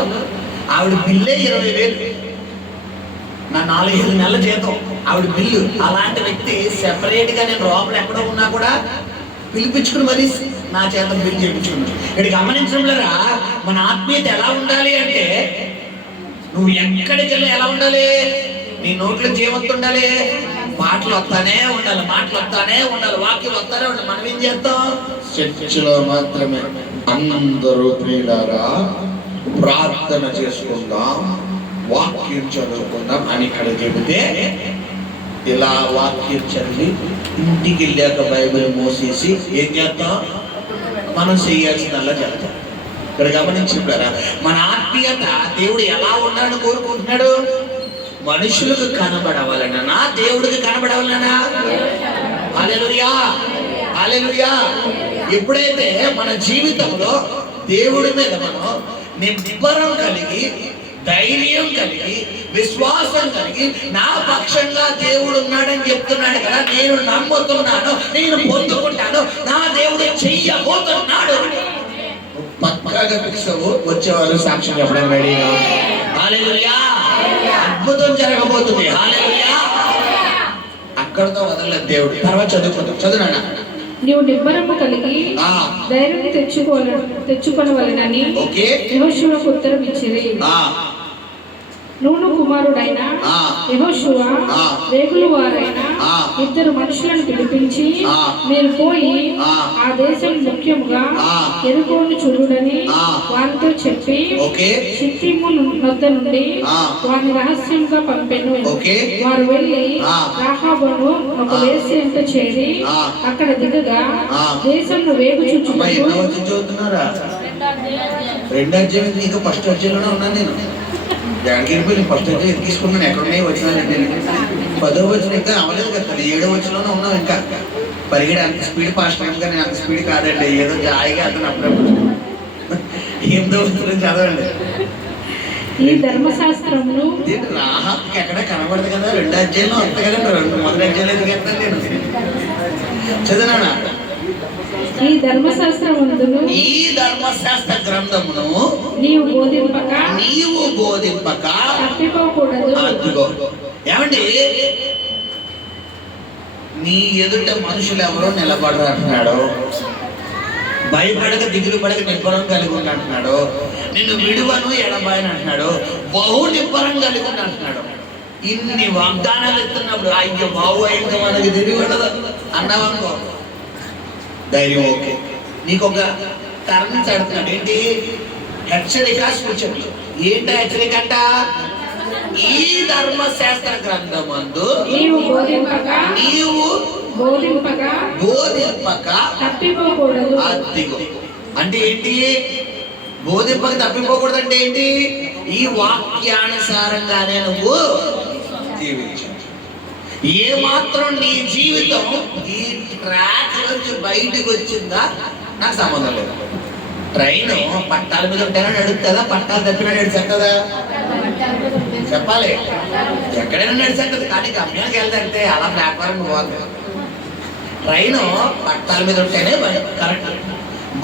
ఆవిడ బిల్లే 20,000, నా 4-5 నెలల జీతం ఆవిడ బిల్లు. అలాంటి వ్యక్తి సెపరేట్గా నేను లోపల ఎక్కడో ఉన్నా కూడా పిలిపించుకుని మరి నా చేత బిల్లు చేయించుకున్నాను. ఇక్కడ గమనించడంలోరా మన ఆత్మీయత ఎలా ఉండాలి అంటే, నువ్వు ఎక్కడికి వెళ్ళి ఎలా ఉండాలి? నీ నోట్లో జీవంతో ఉండాలి, మాటలు వస్తానే ఉండాలి, మాటలు వస్తానే ఉండాలి, వాక్యం వస్తానే ఉండాలి. మనం ఏం చేస్తాం? చర్చిలో మాత్రమే అందరూ ప్రియులారా ప్రార్థన చేసుకుందాం, వాక్యం చదువుకుందాం అని ఇక్కడ చెబితే ఇలా వాక్యం చదివి ఇంటికి వెళ్ళాక బైబిల్ మోసేసి ఏం చేస్తాం? మనం చేయాల్సిందల్లా చేస్తాం. ఇక్కడ గమనించారా, మన ఆత్మీయత దేవుడు ఎలా ఉండాలని కోరుకుంటున్నాడు? మనుషులకు కనబడవాలనా, దేవుడికి కనబడవాలనా? హల్లెలూయా, హల్లెలూయా. ఎప్పుడైతే మన జీవితంలో దేవుడి మీద మనం నిబ్బరం కలిగి, ధైర్యం కలిగి, విశ్వాసం కలిగి, నా పక్షంగా దేవుడు ఉన్నాడని చెప్తున్నాడు కదా, నేను నమ్ముతున్నాను, నేను పొందుకుంటాను, నా దేవుడు చెయ్యబోతున్నాడు, పక్కాగా పిలుస్తావు, వచ్చేవారు సాక్ష్యం చెప్పడం రెడీగా. హల్లెలూయా, అద్భుతం జరగబోతుంది. హల్లెలూయా. అక్కడతో వదలలేదు దేవుడు. తర్వాత చదువుకుంటాం. చదువునా? నీవు నిబ్బరము కలిగి ధైర్యం తెచ్చుకొనవలెనని యెహోషువకు ఉత్తరం ఇచ్చిరి. నూను కుమారుడైన యెహోషువ రేగుల వారైన ఇద్దరు మనుషులను పిలిపించి, మీరు పోయి ఆ దేశం ముఖ్యముగా ఎరుకోను చూడుడని వారితో చెప్పి షిత్తీము వద్ద నుండి వారిని రహస్యంగా పంపెను. వారు వెళ్ళి రాహాబును ఒక వేశ్యంతో చేరి అక్కడ దిగగా దేశంలో వేగు చదువుతున్నారా? రెండో అధ్యాయం ఇంకా ఫస్ట్ అధ్యాయంలోనే ఉన్నాను నేను. దానికి వెళ్ళిపోయి ఫస్ట్ అధ్యాయం తీసుకున్నాను. ఎక్కడున్నాయి వచ్చినానంటే 10వ వచనం ఇంకా అవ్వలేదు కదా, 7వ వచనంలోనే ఉన్నాం. ఇంకా పరిగెడ అంత స్పీడ్ ఫాస్ట్ టైంగా నేను అంత స్పీడ్ కాదండి, ఏదో జాయిగా అతను అప్పుడప్పుడు 8వ వచనం చదవండి. ఈ ధర్మశాస్త్రమును రాహాబుకి ఎక్కడ కనబడదు కదా, రెండో అధ్యాయంలో అంత కదండి, మొదటి అధ్యాయంలో ఎదుగుతాను నేను. చదివినా? ఈ ధర్మశాస్త్రమును, ఈ ధర్మశాస్త్ర గ్రంథమును నీవు బోధింపక తప్పిపోకూడదు. అదిగో ఏమండి, నీ ఎదుట మనుషులు ఎవరో నిలబడరు అంటున్నాడు. భయపడక దిగులు పడక నిబ్బరం కలిగి ఉండి అంటున్నాడు. నిన్ను విడువను ఎడబాయని అంటున్నాడు. బహు నిబ్బరం కలిగి ఉండి అంటున్నాడు. ఇన్ని వాగ్దానాలు ఇస్తున్నప్పుడు అయ్యో బావు ఇంకా మనకి తిరిగి ఉండదు అన్నావనుకో, ధైర్యం ఓకే. నీకు ఒక టర్మ్స్ అడుగుతున్నాడు. ఏంటి? హెచ్చరిక, సూచనలు. ఏంట హెచ్చరిక అంట? ఈ ధర్మశాస్త్ర గ్రంథమందు నీవు బోధింపక తప్పిపోకూడదు. అదిగో అంటే ఏంటి? బోధింపక తప్పిపోకూడదు అంటే ఏంటి? ఈ వాక్యానుసారంగానే నువ్వు జీవించాలి. ఏ మాత్రం నీ జీవితం ఈ ట్రాక్ నుంచి బయటకు వచ్చిందా నాకు సంబంధం లేదు. ట్రైన్ పట్టాల మీద ఉంటేనే నడుస్తుందా, పట్టాలు తప్పినా నడిచేస్తుందా? చెప్పాలి. ఎక్కడైనా నడిచేస్తుంది, కానీ గమ్యానికి వెళ్తే అలా ప్లాట్ఫారం పోవాలి. ట్రైన్ పట్టాల మీద ఉంటేనే కరెక్ట్.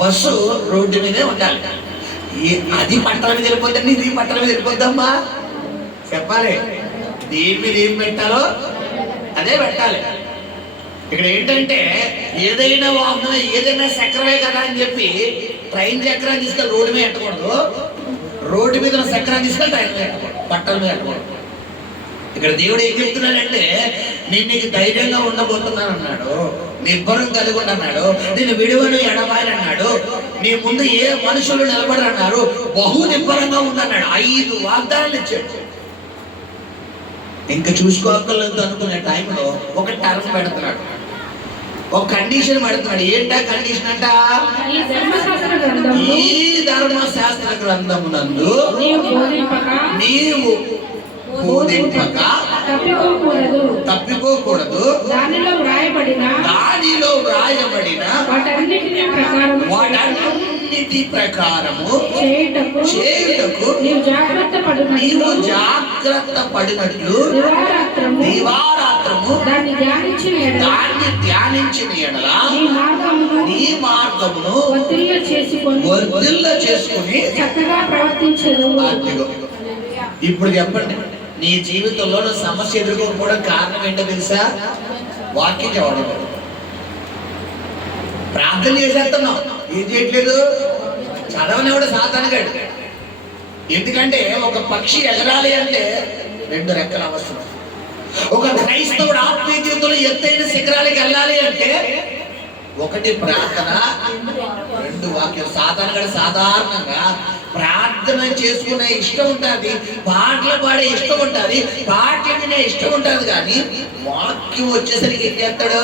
బస్సు రోడ్డు మీదే ఉండాలి. అది పట్టాల మీద వెళ్ళిపోద్దండి, ఇది పట్టాల మీద వెళ్ళిపోద్దమ్మా. చెప్పాలి. దేని మీద ఏం పెట్టాలో అదే పెట్టాలి. ఇక్కడ ఏంటంటే ఏదైనా వాహనం, ఏదైనా చక్రమే కదా అని చెప్పి ట్రైన్ చక్రాన్ని తీసుకెళ్ళి రోడ్డు మీద ఎట్టకూడదు, రోడ్డు మీద చక్రాన్ని తీసుకెళ్ళి ట్రైన్ మీద ఎట్టకూడదు, పట్టాల మీద ఎట్టకూడదు. ఇక్కడ దేవుడు ఏం చెప్తున్నాడంటే, నేను నీకు ధైర్యంగా ఉండబోతున్నాను అన్నాడు, నిబ్బరం కలిగి ఉండన్నాడు, నేను విడువను ఎడబాయని అన్నాడు, నీ ముందు ఏ మనుషులు నిలబడరన్నారు, బహు నిబ్బరంగా ఉండన్నాడు. 5 వాగ్దానాలు ఇచ్చాడు. ఇంకా చూసుకోగలదు అనుకునే టైంలో ఒక టర్మ్ పెడుతున్నాడు, ఒక కండిషన్ పెడుతున్నాడు. ఏంటా కండిషన్ అంట? ఈ ధర్మశాస్త్ర గ్రంథమునందు నీవు బోధింపక తప్పిపోకూడదు. దానిలో వ్రాయబడిన వాటన్నిటి ప్రకారము చేయుటకు నీవు జాగ్రత్త పడినట్లు దివారాత్రము దాన్ని ధ్యానించిన ఎడల నీ మార్గమును వర్ధిల్ల చేసుకుని చక్కగా ప్రవర్తించదు. ఇప్పుడు చెప్పండి, నీ జీవితంలో సమస్య ఎదుర్కోకపోవడం కారణం ఏంటో తెలుసా? వాక్యం చదవడం. ప్రార్థన చేసేస్తున్నాం, ఏం చేయట్లేదు, చదవనివాడు సాతానుగాడు. ఎందుకంటే ఒక పక్షి ఎగరాలి అంటే 2 రెక్కలు అవసరం. ఒక క్రైస్తవుడు ఆత్మీయ జీవితంలో ఎత్తైన శిఖరాలకు వెళ్ళాలి అంటే ఒకటి ప్రార్థన, రెండు వాక్యం. సాధారణంగా ప్రార్థన చేసుకునే ఇష్టం ఉంటుంది, పాటలు పాడే ఇష్టం ఉంటుంది, పాటలు వినే ఇష్టం ఉంటుంది, కానీ వాక్యం వచ్చేసరికి ఏం చేస్తాడు?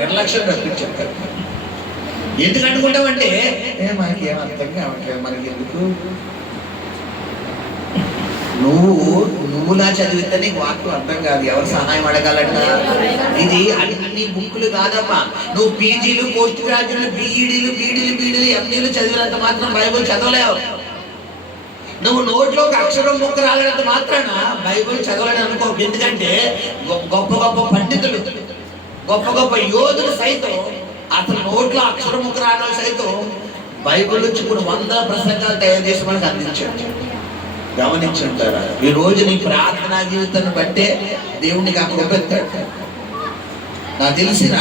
నిర్లక్ష్యం రప్పించాడు. ఎందుకు అనుకుంటామంటే మనకి ఏం అర్థం కావట్లేదు, మనకి ఎందుకు? నువ్వులా చదివితే నీకు వాక్యం అర్థం కాదు, ఎవరు సహాయం అడగాలంట? ఇది అన్ని బుక్కులు కాదమ్మా. నువ్వు పీజీలు, పోస్ట్ గ్రాడ్యుయేట్లు, బీఈడీలు ఎంఈలు చదివినంత మాత్రం బైబుల్ చదవలేవు. నువ్వు నోట్లో ఒక అక్షరం ముక్క రాలినంత మాత్రాన బైబుల్ చదవలేని అనుకో. ఎందుకంటే గొప్ప గొప్ప పండితులు, గొప్ప గొప్ప యోధులు సైతం అసలు నోట్లో అక్షరం ముక్క రావడం సైతం బైబుల్ నుంచి కూడా 100 ప్రసంగాలు తయారు చేసి మనకు అందించాడు. గమనించుంటారా? ఈ రోజు నీ ప్రార్థనా జీవితాన్ని బట్టే దేవునికి ఆ కృప ఎత్తాడు. నాకు తెలిసిన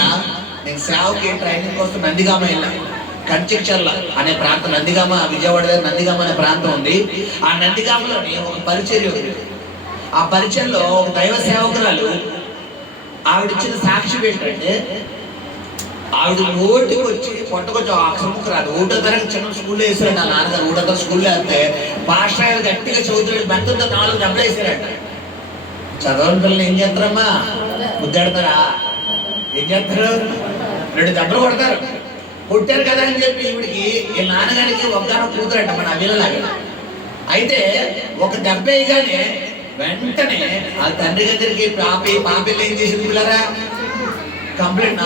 నేను సేవకి ట్రైనింగ్ కోసం నందిగామ వెళ్ళా. కంచిచర్ల అనే ప్రాంతం, నందిగామ, విజయవాడ దగ్గర నందిగామ అనే ప్రాంతం ఉంది. ఆ నందిగామలోని ఒక పరిచర్య ఉంది. ఆ పరిచయంలో ఒక దైవ సేవకురాలు ఆవిడిచ్చిన సాక్ష్యం ఏంటంటే, ఆవిడ నోటికి వచ్చి పొట్టకొచ్చి అక్షరముకు రాదు. 1వ తరగతి చిన్న స్కూల్లో వేసాడు నా నాన్నగారు. 1వ తరగతి స్కూల్లో వేస్తే పాస్టర్ గట్టిగా చదువుతాడు, బంతులతో 4 దెబ్బలు వేసారంట. చదవని పిల్లలు ఏం చేస్తారమ్మా? ముద్దాడతారా? ఏం చేస్తారు? 2 దెబ్బలు కొడతారు. కొట్టారు కదా అని చెప్పి ఈవిడికి, ఈ నాన్నగారికి ఒక్కన కూతురంట మన వీళ్ళలాగా. అయితే ఒక దెబ్బ వేయగానే వెంటనే ఆ తండ్రి దగ్గరికి పాపిల్లు ఏం చేసింది పిల్లరా? కంప్లైంట్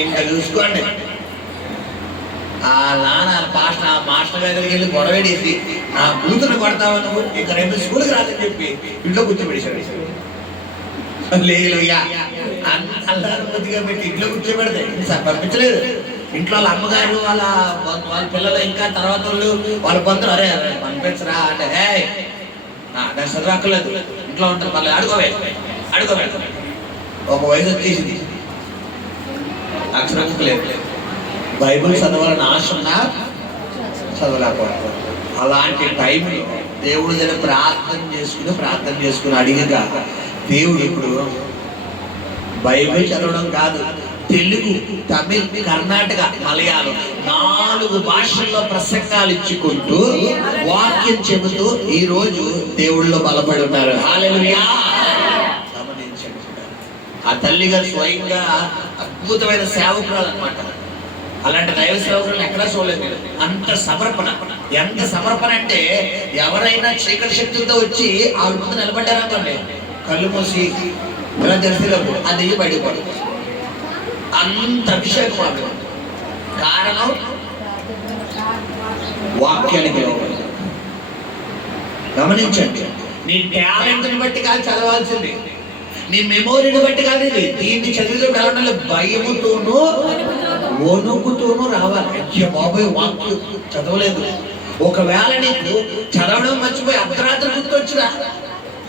ఇంకా చూసుకోండి. ఆ నాన్న మాస్టర్ దగ్గరికి వెళ్ళి గొడవేసి నా కూతురు కొడతావు నువ్వు, ఇక రేపు స్కూల్కి రాదని చెప్పి ఇంట్లో కూర్చోబెట్టాడు. లేదు అల్లారుగా పెట్టి ఇంట్లో కూర్చోబెడితే పంపించలేదు. ఇంట్లో వాళ్ళ అమ్మగారు వాళ్ళ పిల్లలు ఇంకా తర్వాత వాళ్ళ పొందులు అరే పంపించరా అంటే నాకు చదవక్కర్లేదు, ఇంట్లో ఉంటారు, మళ్ళీ అడుకోవే. ఒక వయసు వచ్చేసింది, అక్షరం లేదు, బైబుల్ చదవాలని ఆశ ఉన్నా చదవలేకపోవడం. అలాంటి టైంలో దేవుడు దగ్గర ప్రార్థన చేసుకుని అడిగగా దేవుడు ఇప్పుడు బైబిల్ చదవడం కాదు, తెలుగు, తమిళ్, కర్ణాటక, మలయాళం 4 భాషల్లో ప్రసంగాలు ఇచ్చుకుంటూ వాక్యం చెబుతూ ఈ రోజు దేవుళ్ళలో బలపడి ఉన్నారు. హల్లెలూయా! గమనించండి, ఆ తల్లిగారు స్వయంగా అద్భుతమైన సేవకురాలు అన్నమాట. అలాంటి దైవ సేవకులను ఎక్కడా చూడలేదు. అంత సమర్పణ, ఎంత సమర్పణ అంటే ఎవరైనా చీకటి శక్తులతో వచ్చి ఆవిడ ముందు నిలబడ్డారనుకోండి, కళ్ళు మూసి ఇలా తెలిసేటప్పుడు ఆ దెయ్యం బయటపడు. అంత అభిషేకం ఆవిడ. కారణం వాక్యానికి గమనించండి. నీ టాలెంట్ని బట్టి కాదు చదవాల్సింది, నీ మెమోరీని బట్టి కాదు. దీన్ని చదివితే ఎలా భయముతోనూ వణుకుతోనూ రావాలి. అయ్యో బాబోయ్ వాక్యం చదవలేదు. ఒకవేళ నీకు చదవడం మర్చిపోయి అర్ధరాత్రి గుర్తొచ్చినా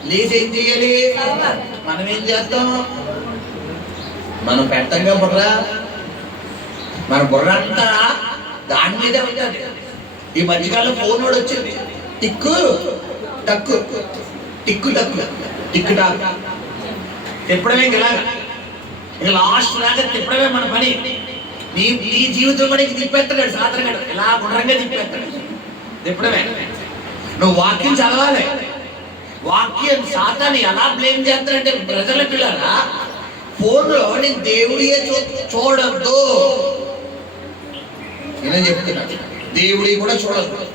లేచి ఏం చేయాలి? మనం ఏం చేస్తాం? మనం పెట్టంగా బుర్ర, మన బుర్ర అంతా దాని మీదే ఉంటుంది. ఈ మధ్యకాలంలో ఫోన్ కూడా వచ్చింది, టిక్కు టక్కు టిక్కు టక్కు టిక్కు టాక్ తిప్పడమే. ఇక లాస్ట్ దాకా తిప్పడమే మన పని. నీ జీవితం మనకి తిప్పేస్తాడు సాధారణంగా, ఇలా గుండ్రంగా తిప్పేస్తాడు. తిప్పడమే. నువ్వు వాక్యం చదవాలి. వాక్యం సాతాన్ని ఎలా బ్లేమ్ చేస్తాడంటే, ప్రజల పిల్లరా ఫోన్లో నేను దేవుడియే చూడద్దు. నేనే చెప్తున్నాను, దేవుడి కూడా చూడద్దు.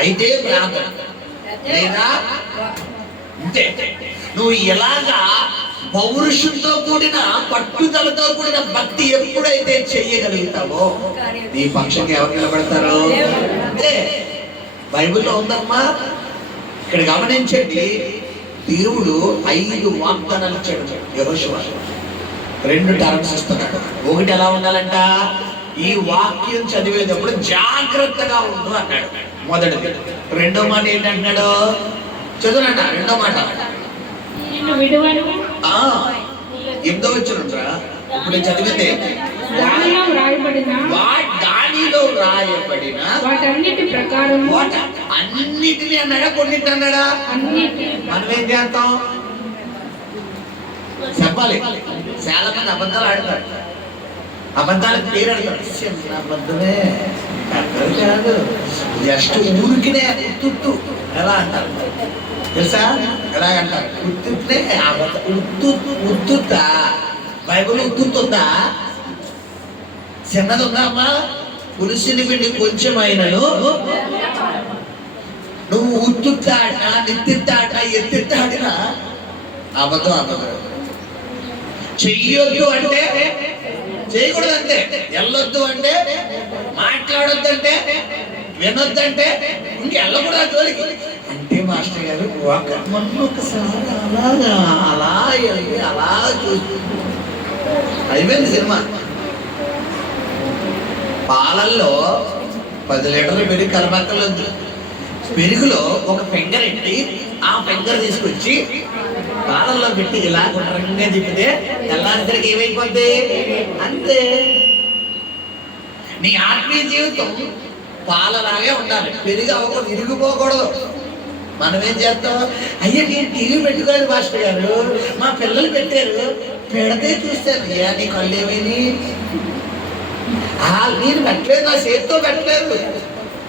అయితే ప్రార్థన లేదా అంతే. నువ్వు ఎలాగా పౌరుషంతో కూడిన పట్టుదలతో కూడిన భక్తి ఎప్పుడైతే చెయ్యగలుగుతావో నీ పక్షంగా ఎవరు నిలబడతారో అంతే. బైబిల్లో ఉందమ్మా. ఇక్కడ గమనించండి, దేవుడు 5 వాగ్దానాలు ఇచ్చాడు యెహోషువ. 2 టర్మ్స్ ఇస్తున్నాడు. ఒకటి ఎలా ఉండాలంట? ఈ వాక్యం చదివేటప్పుడు జాగ్రత్తగా ఉండు అన్నాడు మొదటిది. రెండో మాట ఏంటంటున్నాడు? చదువునంట. రెండో మాట 8వ వచనంరా. ఇప్పుడు చదివితే దానిలో వ్రాయబడిన వాటన్నిటి ప్రకారం అన్నిటిని అన్నాడా, కొన్నిటి అన్నాడా? అన్నిటి. మనం ఏం చేస్తాం చెప్పాలి. చాలా మంది అబద్ధాలు ఆడతారు, అబద్ధాలకు పేరు ఆడతారు. చిన్న అబద్ధమే, పెద్దది కాదు, జస్ట్ ఊరికినే ఉత్తు ఎలా అంటారు తెలుసా? ఎలా అంటారు? ఉత్తునే ఉత్తుతా. బైబిల్ ఉత్తుతుందా? చిన్నది ఉందా అమ్మా? పులుసుని పిండి కొంచెం అయినను నువ్వు ఉత్తుతాట, నిత్తితాట, ఎత్తితాడినా అబద్ధం. అబద్ధం చెయ్యొద్దు అంటే చేయకూడదు అంతే, వెళ్ళొద్దు అంటే, మాట్లాడొద్దంటే, వినొద్దంటే ఇంకెళ్ళకూడదు జోలికి. అంటే మాస్టర్ గారు ఒకసారి అలాగా అలా వెళ్ళి అలా చూసి అయిపోయింది సినిమా. పాలల్లో 10 లీటర్లు పెరుగు కలపక్కర్లేదు. పెరుగులో ఒక ఫింగర్ ఎట్టి ఆ ఫింగర్ తీసుకొచ్చి పాలల్లో పెట్టి ఇలా గుండ్రంగా తిప్పితే తెల్లారికి ఏమైపోద్ది అంతే. నీ ఆత్మీయ జీవితం పాలలాగే ఉండాలి, పెరుగు అవ్వకూడదు, ఇరిగిపోకూడదు. మనం ఏం చేస్తాం? అయ్యా నేను టీవీ పెట్టుకోలేదు మాస్టర్ గారు, మా పిల్లలు పెట్టారు, పెడితే చూస్తాను. అయ్యా నీ కళ్ళు ఏమైంది? నేను పెట్టలేదు, నా చేతితో పెట్టలేదు.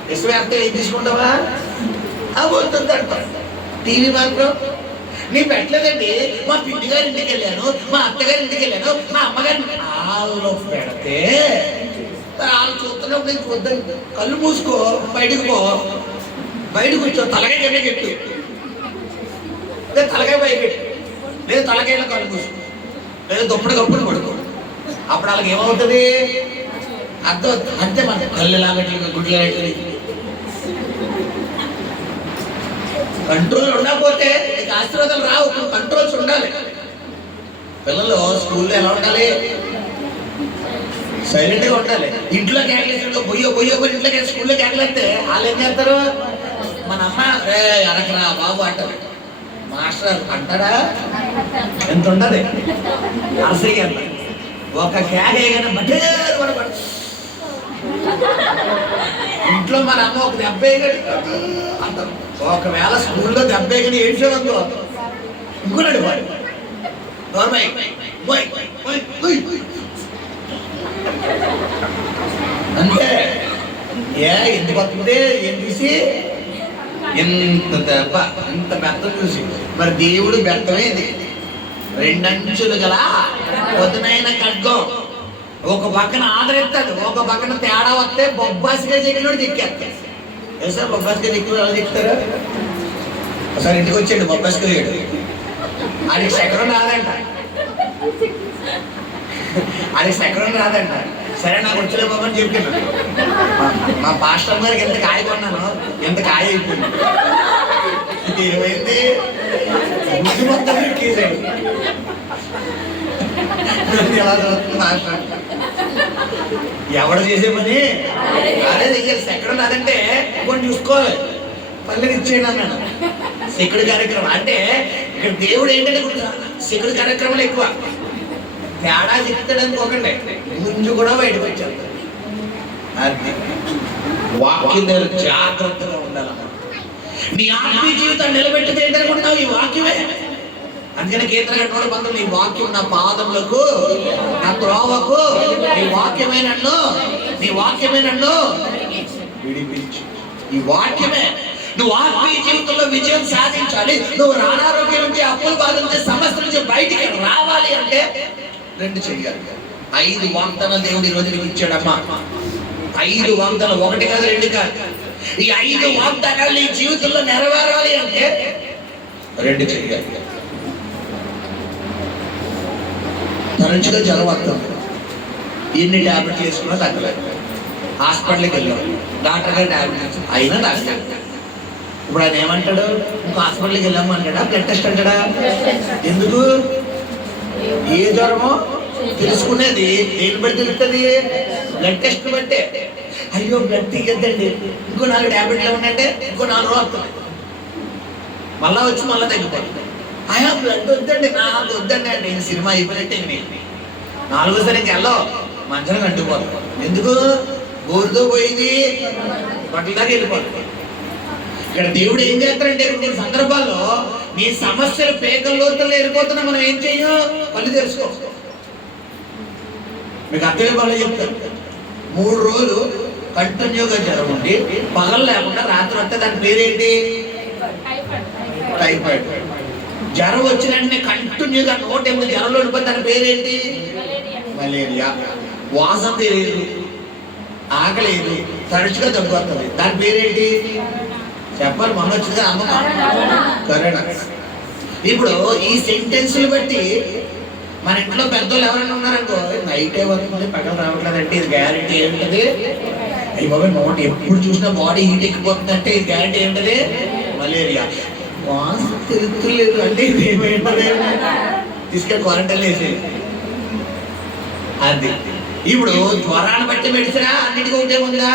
విశ్వాసం ఏం తీసుకుంటావా? అవుతుంది అంటాం. టీవీ మాత్రం నేను పెట్టలేదండి, మా పిన్ని గారి ఇంటికి వెళ్ళాను, మా అత్తగారి ఇంటికి వెళ్ళాను, మా అమ్మగారి వాళ్ళు పెడితే వాళ్ళు చూస్తున్నప్పుడు నేను చూద్దాం. కళ్ళు మూసుకో, బయటకు పో, బయటకు వచ్చావు, తలకాయ కింద పెట్టు, లేదా తలకాయ పై పెట్టు, లేదా తలకాయలో కళ్ళు మూసుకో, లేదా దుప్పటి కప్పుని పడుకో. అప్పుడు వాళ్ళకి ఏమవుతుంది అర్థం అంతే. మన కళ్ళు లాగట్లేదు, గుడ్లు లాగట్లేదు. కంట్రోల్ ఉండకపోతే నీకు ఆశీర్వాదాలు రావు. కంట్రోల్స్ ఉండాలి. పిల్లలు స్కూల్లో ఎలా ఉండాలి? సైలెంట్ గా ఉండాలి. ఇంట్లో కేకలేసాడు బొయ్యో ఇంట్లోకి స్కూల్లో కేకలేస్తే వాళ్ళు ఏం చేస్తారు? మన అమ్మ అరకరా బాబు అంటారు, మాస్టర్ అంటాడా? ఎంత ఉండదు అసలు ఒక కేక వేయగానే బట్టే ఇంట్లో మన అమ్మ ఒక దెబ్బ అంటారు. ఒకవేళ స్కూల్లో దెబ్బ వేయగానే ఏడ్చేవాళ్ళు ఇంకోటి వాడు అంతే. ఎందుకు వస్తుంది? ఏం చూసి? ఎంత దెబ్బ, ఇంత బెత్తం చూసి. మరి దేవుడు బెత్తమేది 2 అంచులు గల పొద్దునైన ఖడ్గం. ఒక పక్కన ఆదరిస్తాడు, ఒక పక్కన తేడా వస్తే బొబ్బాసిగా చెక్కినోడు దిక్కేస్తాడు. తెలుసా బొబ్బాసిగా దిక్కు ఎలా దిక్కుతారు? ఒకసారి ఇంటికి వచ్చాడు బొబ్బాసిగా లేడు, ఆడికి చక్రం రాదంట, ఆడికి చక్రం రాదంట. సరే నాకు వచ్చలే బాబు అని చెప్పాను. మా పాస్టర్ గారికి ఎంత కాయ కొన్నాను, ఎంత కాయ అయిపోయింది. ఏమైంది? బుద్ధి మొత్తం ఎక్కేసాడు. ఎలా చదువుతుంది మాస్టర్? ఎవడు చేసే పని అదే దగ్గర సెకండ్ రాదంటే కొన్ని చూసుకోవాలి. పల్లెని ఇచ్చేయండి అన్నాడు. సెక్యుడు కార్యక్రమం అంటే ఇక్కడ దేవుడు ఏంటంటే సెక్యుడు కార్యక్రమాలు ఎక్కువ. తేడా చెప్తాడు అనుకోకండి, ముందు కూడా బయటకు వచ్చారు. అది వాక్యం దగ్గర జాగ్రత్తగా ఉండాలన్నమాట. నీ ఆత్మీయ జీవితాన్ని నిలబెట్టితే ఏంటనుకుంటున్నావు? ఈ వాక్యమే. అందుకని కీర్తన బంధువులు, నీ వాక్యం నా పాదములకు, నా త్రోవకు, నీ వాక్యమే నన్ను విడిపించు. ఈ వాక్యమే. నువ్వు ఆత్మీయ జీవితంలో విజయం సాధించాలి, నువ్వు అనారోగ్యం నుంచి, అప్పుల బాధ నుంచి, సమస్య నుంచి బయటికి రావాలి అంటే 2 చెయ్యాలి. 5 వాగ్దానాలు దేవుడు ఈ రోజు నీకు ఇచ్చాడమ్మా. 5 వాగ్దానాలు, 1 కాదు 2 కాదు. ఈ 5 వాగ్దానాలు నీ జీవితంలో నెరవేరాలి అంటే 2 చెయ్యాలి. తరచుగా జ్వరం వస్తుంది, ఎన్ని టాబ్లెట్లు వేసుకున్నా తగ్గలేదు. హాస్పిటల్కి వెళ్ళాం, డాక్టర్ గారు టాబ్లెట్స్ అయినా డాక్టర్. ఇప్పుడు ఆయన ఏమంటాడు? ఇంకో హాస్పిటల్కి వెళ్ళాము అంటాడా, బ్లడ్ టెస్ట్ అంటాడా? ఎందుకు? ఏ జ్వరమో తెలుసుకునేది దేని బట్టి తెలుస్తుంది? బ్లడ్ టెస్ట్ బట్టే. అయ్యో బ్లడ్ తీయద్దండి, ఇంకో 4 టాబ్లెట్లు ఏమన్నాయంటే ఇంకో 4 రోజులు వస్తుంది, మళ్ళా వచ్చి మళ్ళీ తగ్గిపోతుంది. అయ్యా బ్లడ్ వద్దండి, నాకు వద్దండి అంటే నేను సినిమా అయిపోయినట్టే. 4వసారి ఇంకెళ్ళవు, మంచం అంటుకోవాలి. ఎందుకు? గోరుతో పోయింది బట్టల దాకా వెళ్ళిపోతుంది. ఇక్కడ దేవుడు ఏం చేస్తాడంటే కొన్ని సందర్భాల్లో నీ సమస్యలు పేకల్లోతుల్లో వెళ్ళిపోతున్నా మనం ఏం చెయ్యం, కళ్ళు తెలుసుకో. మీకు అర్థమే బాగా చెప్తాను. 3 రోజులు కంటిన్యూగా జ్వరం ఉండి పగలు లేకుండా రాత్రి వస్తే దాని పేరేంటి? టైఫాయిడ్. జ్వరం వచ్చిన వెంటనే కంటిన్యూగా 108 జ్వరంలో ఉండిపోతే దాని పేరేంటి? మలేరియా. వాసన తెలియదు, ఆకలేదు, తరచుగా తగ్గుతుంది, దాని పేరేంటి? చెప్పాలి, మొన్న వచ్చిందిగా అమ్మమ్మ, కరోనా. ఇప్పుడు ఈ సెంటెన్స్లు బట్టి మన ఇంట్లో పెద్దోళ్ళు ఎవరైనా ఉన్నారనుకో, నైటే వస్తుంది పగలు రావట్లేదంటే ఇది గ్యారెంటీ ఏంటది? అయ్యి బాబా నోట్ ఎప్పుడు చూసినా బాడీ హీట్ ఎక్కిపోతుందంటే ఇది గ్యారెంటీ ఏంటది? మలేరియా. వాసన తెలుస్తలేదు అంటే ఇది ఏమైంటది? తీసుకెళ్ళి క్వారంటైన్ వేసేది. అది ఇప్పుడు జ్వరాన్ని బట్టి మెడిసినా అన్నిటికీ ఒకటే ఉందా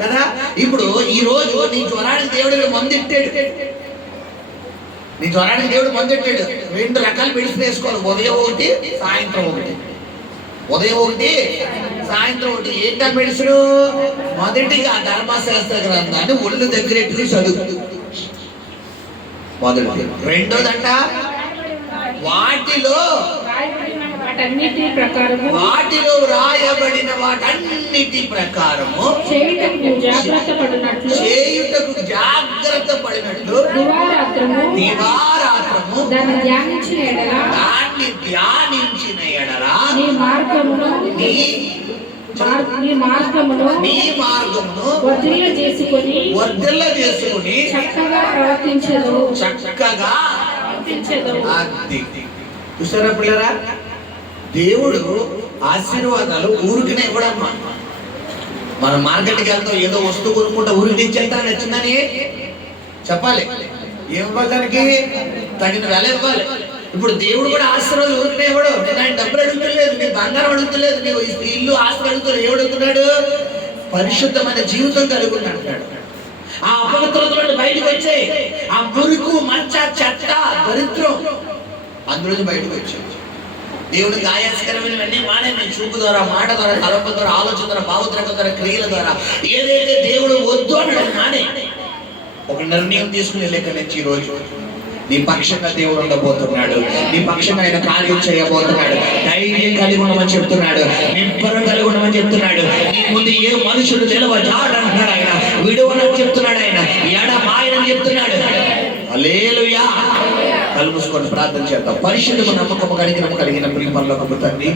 కదా? ఇప్పుడు ఈ రోజు నీ జ్వరానికి దేవుడు మందు ఇట్టాడు. నీ జ్వరానికి దేవుడు మందు ఇట్టాడు. 2 రకాల మెడిసిన్ వేసుకోవాలి, ఉదయం ఒకటి, సాయంత్రం ఒకటి. ఉదయం ఒకటి, సాయంత్రం ఒకటి. ఏంటా మెడిసిన్? మొదటిగా ధర్మశాస్త్ర గ్రంథాన్ని ఒళ్ళు దగ్గరెట్టుకుని చదువు, మొదటి. రెండోదంట వాటిలో వాటిలో రాయబడిన వాటన్నిటి ప్రకారము చేయుటకు జాగ్రత్త పడినట్లు దివారాత్రము దాన్ని ధ్యానించిన ఎడల నీ మార్గమును వర్ధిల్ల చేసుకొని చక్కగా ప్రవర్తించదు. చూసారా పిల్లరా? దేవుడు ఆశీర్వాదాలు ఊరికినే ఇవ్వడమ్మా. మనం మార్కెట్కి వెళ్తాం, ఏదో వస్తువు కొనుక్కుంటా ఊరికి ఇచ్చేస్తా నచ్చిందని చెప్పాలి. ఏం ఇవ్వాలి? దానికి తగిన వెల ఇవ్వాలి. ఇప్పుడు దేవుడు కూడా ఆశీర్వాదాలు ఊరికినే ఇవ్వడు. నేను ఆయన డబ్బులు అడుగుతలేదు, నీ బంగారం అడుగుతలేదు, నీ ఇల్లు ఆస్తి అడుగుతలేదు. ఏమడుగుతున్నాడు? పరిశుద్ధమైన జీవితం కలిగి అంటాడు. ఆ అపవిత్రతలు బయటకు వచ్చాయి. ఆ మురుకు, మంచ, చెత్త, దరిద్రం అందులో బయటకు వచ్చాయి. దేవుడికి ఆయాసకరమైనవన్నీ మానే నీ చూపు ద్వారా, మాట ద్వారా, తలంపు ద్వారా, ఆలోచన ద్వారా, భావోద్రేకం ద్వారా, క్రియల ద్వారా ఏదైతే దేవుడు వద్దు అన్నాడు మానే ఒక నిర్ణయం తీసుకుని లెక్క నుంచి ఈ రోజు నీ పక్షంగా దేవుడు ఉండబోతున్నాడు. నీ పక్షంగా ఆయన కార్యం చేయబోతున్నాడు. ధైర్యం కలిగి ఉండమని చెప్తున్నాడు. నింపరం కలిగి ఉండమని చెప్తున్నాడు. నీ ముందు ఏ మనుషుడు నిలవజాడంటున్నాడు ఆయన. విడువనని చెప్తున్నాడు ఆయన. ఎడమాయనని చెప్తున్నాడు. హల్లెలూయా. కళ్ళు మూసుకొని ప్రార్థన చేద్దాం. పరిశుద్ధము నమ్మకము కలిగిన ప్రియ పరలోకపు తండ్రి,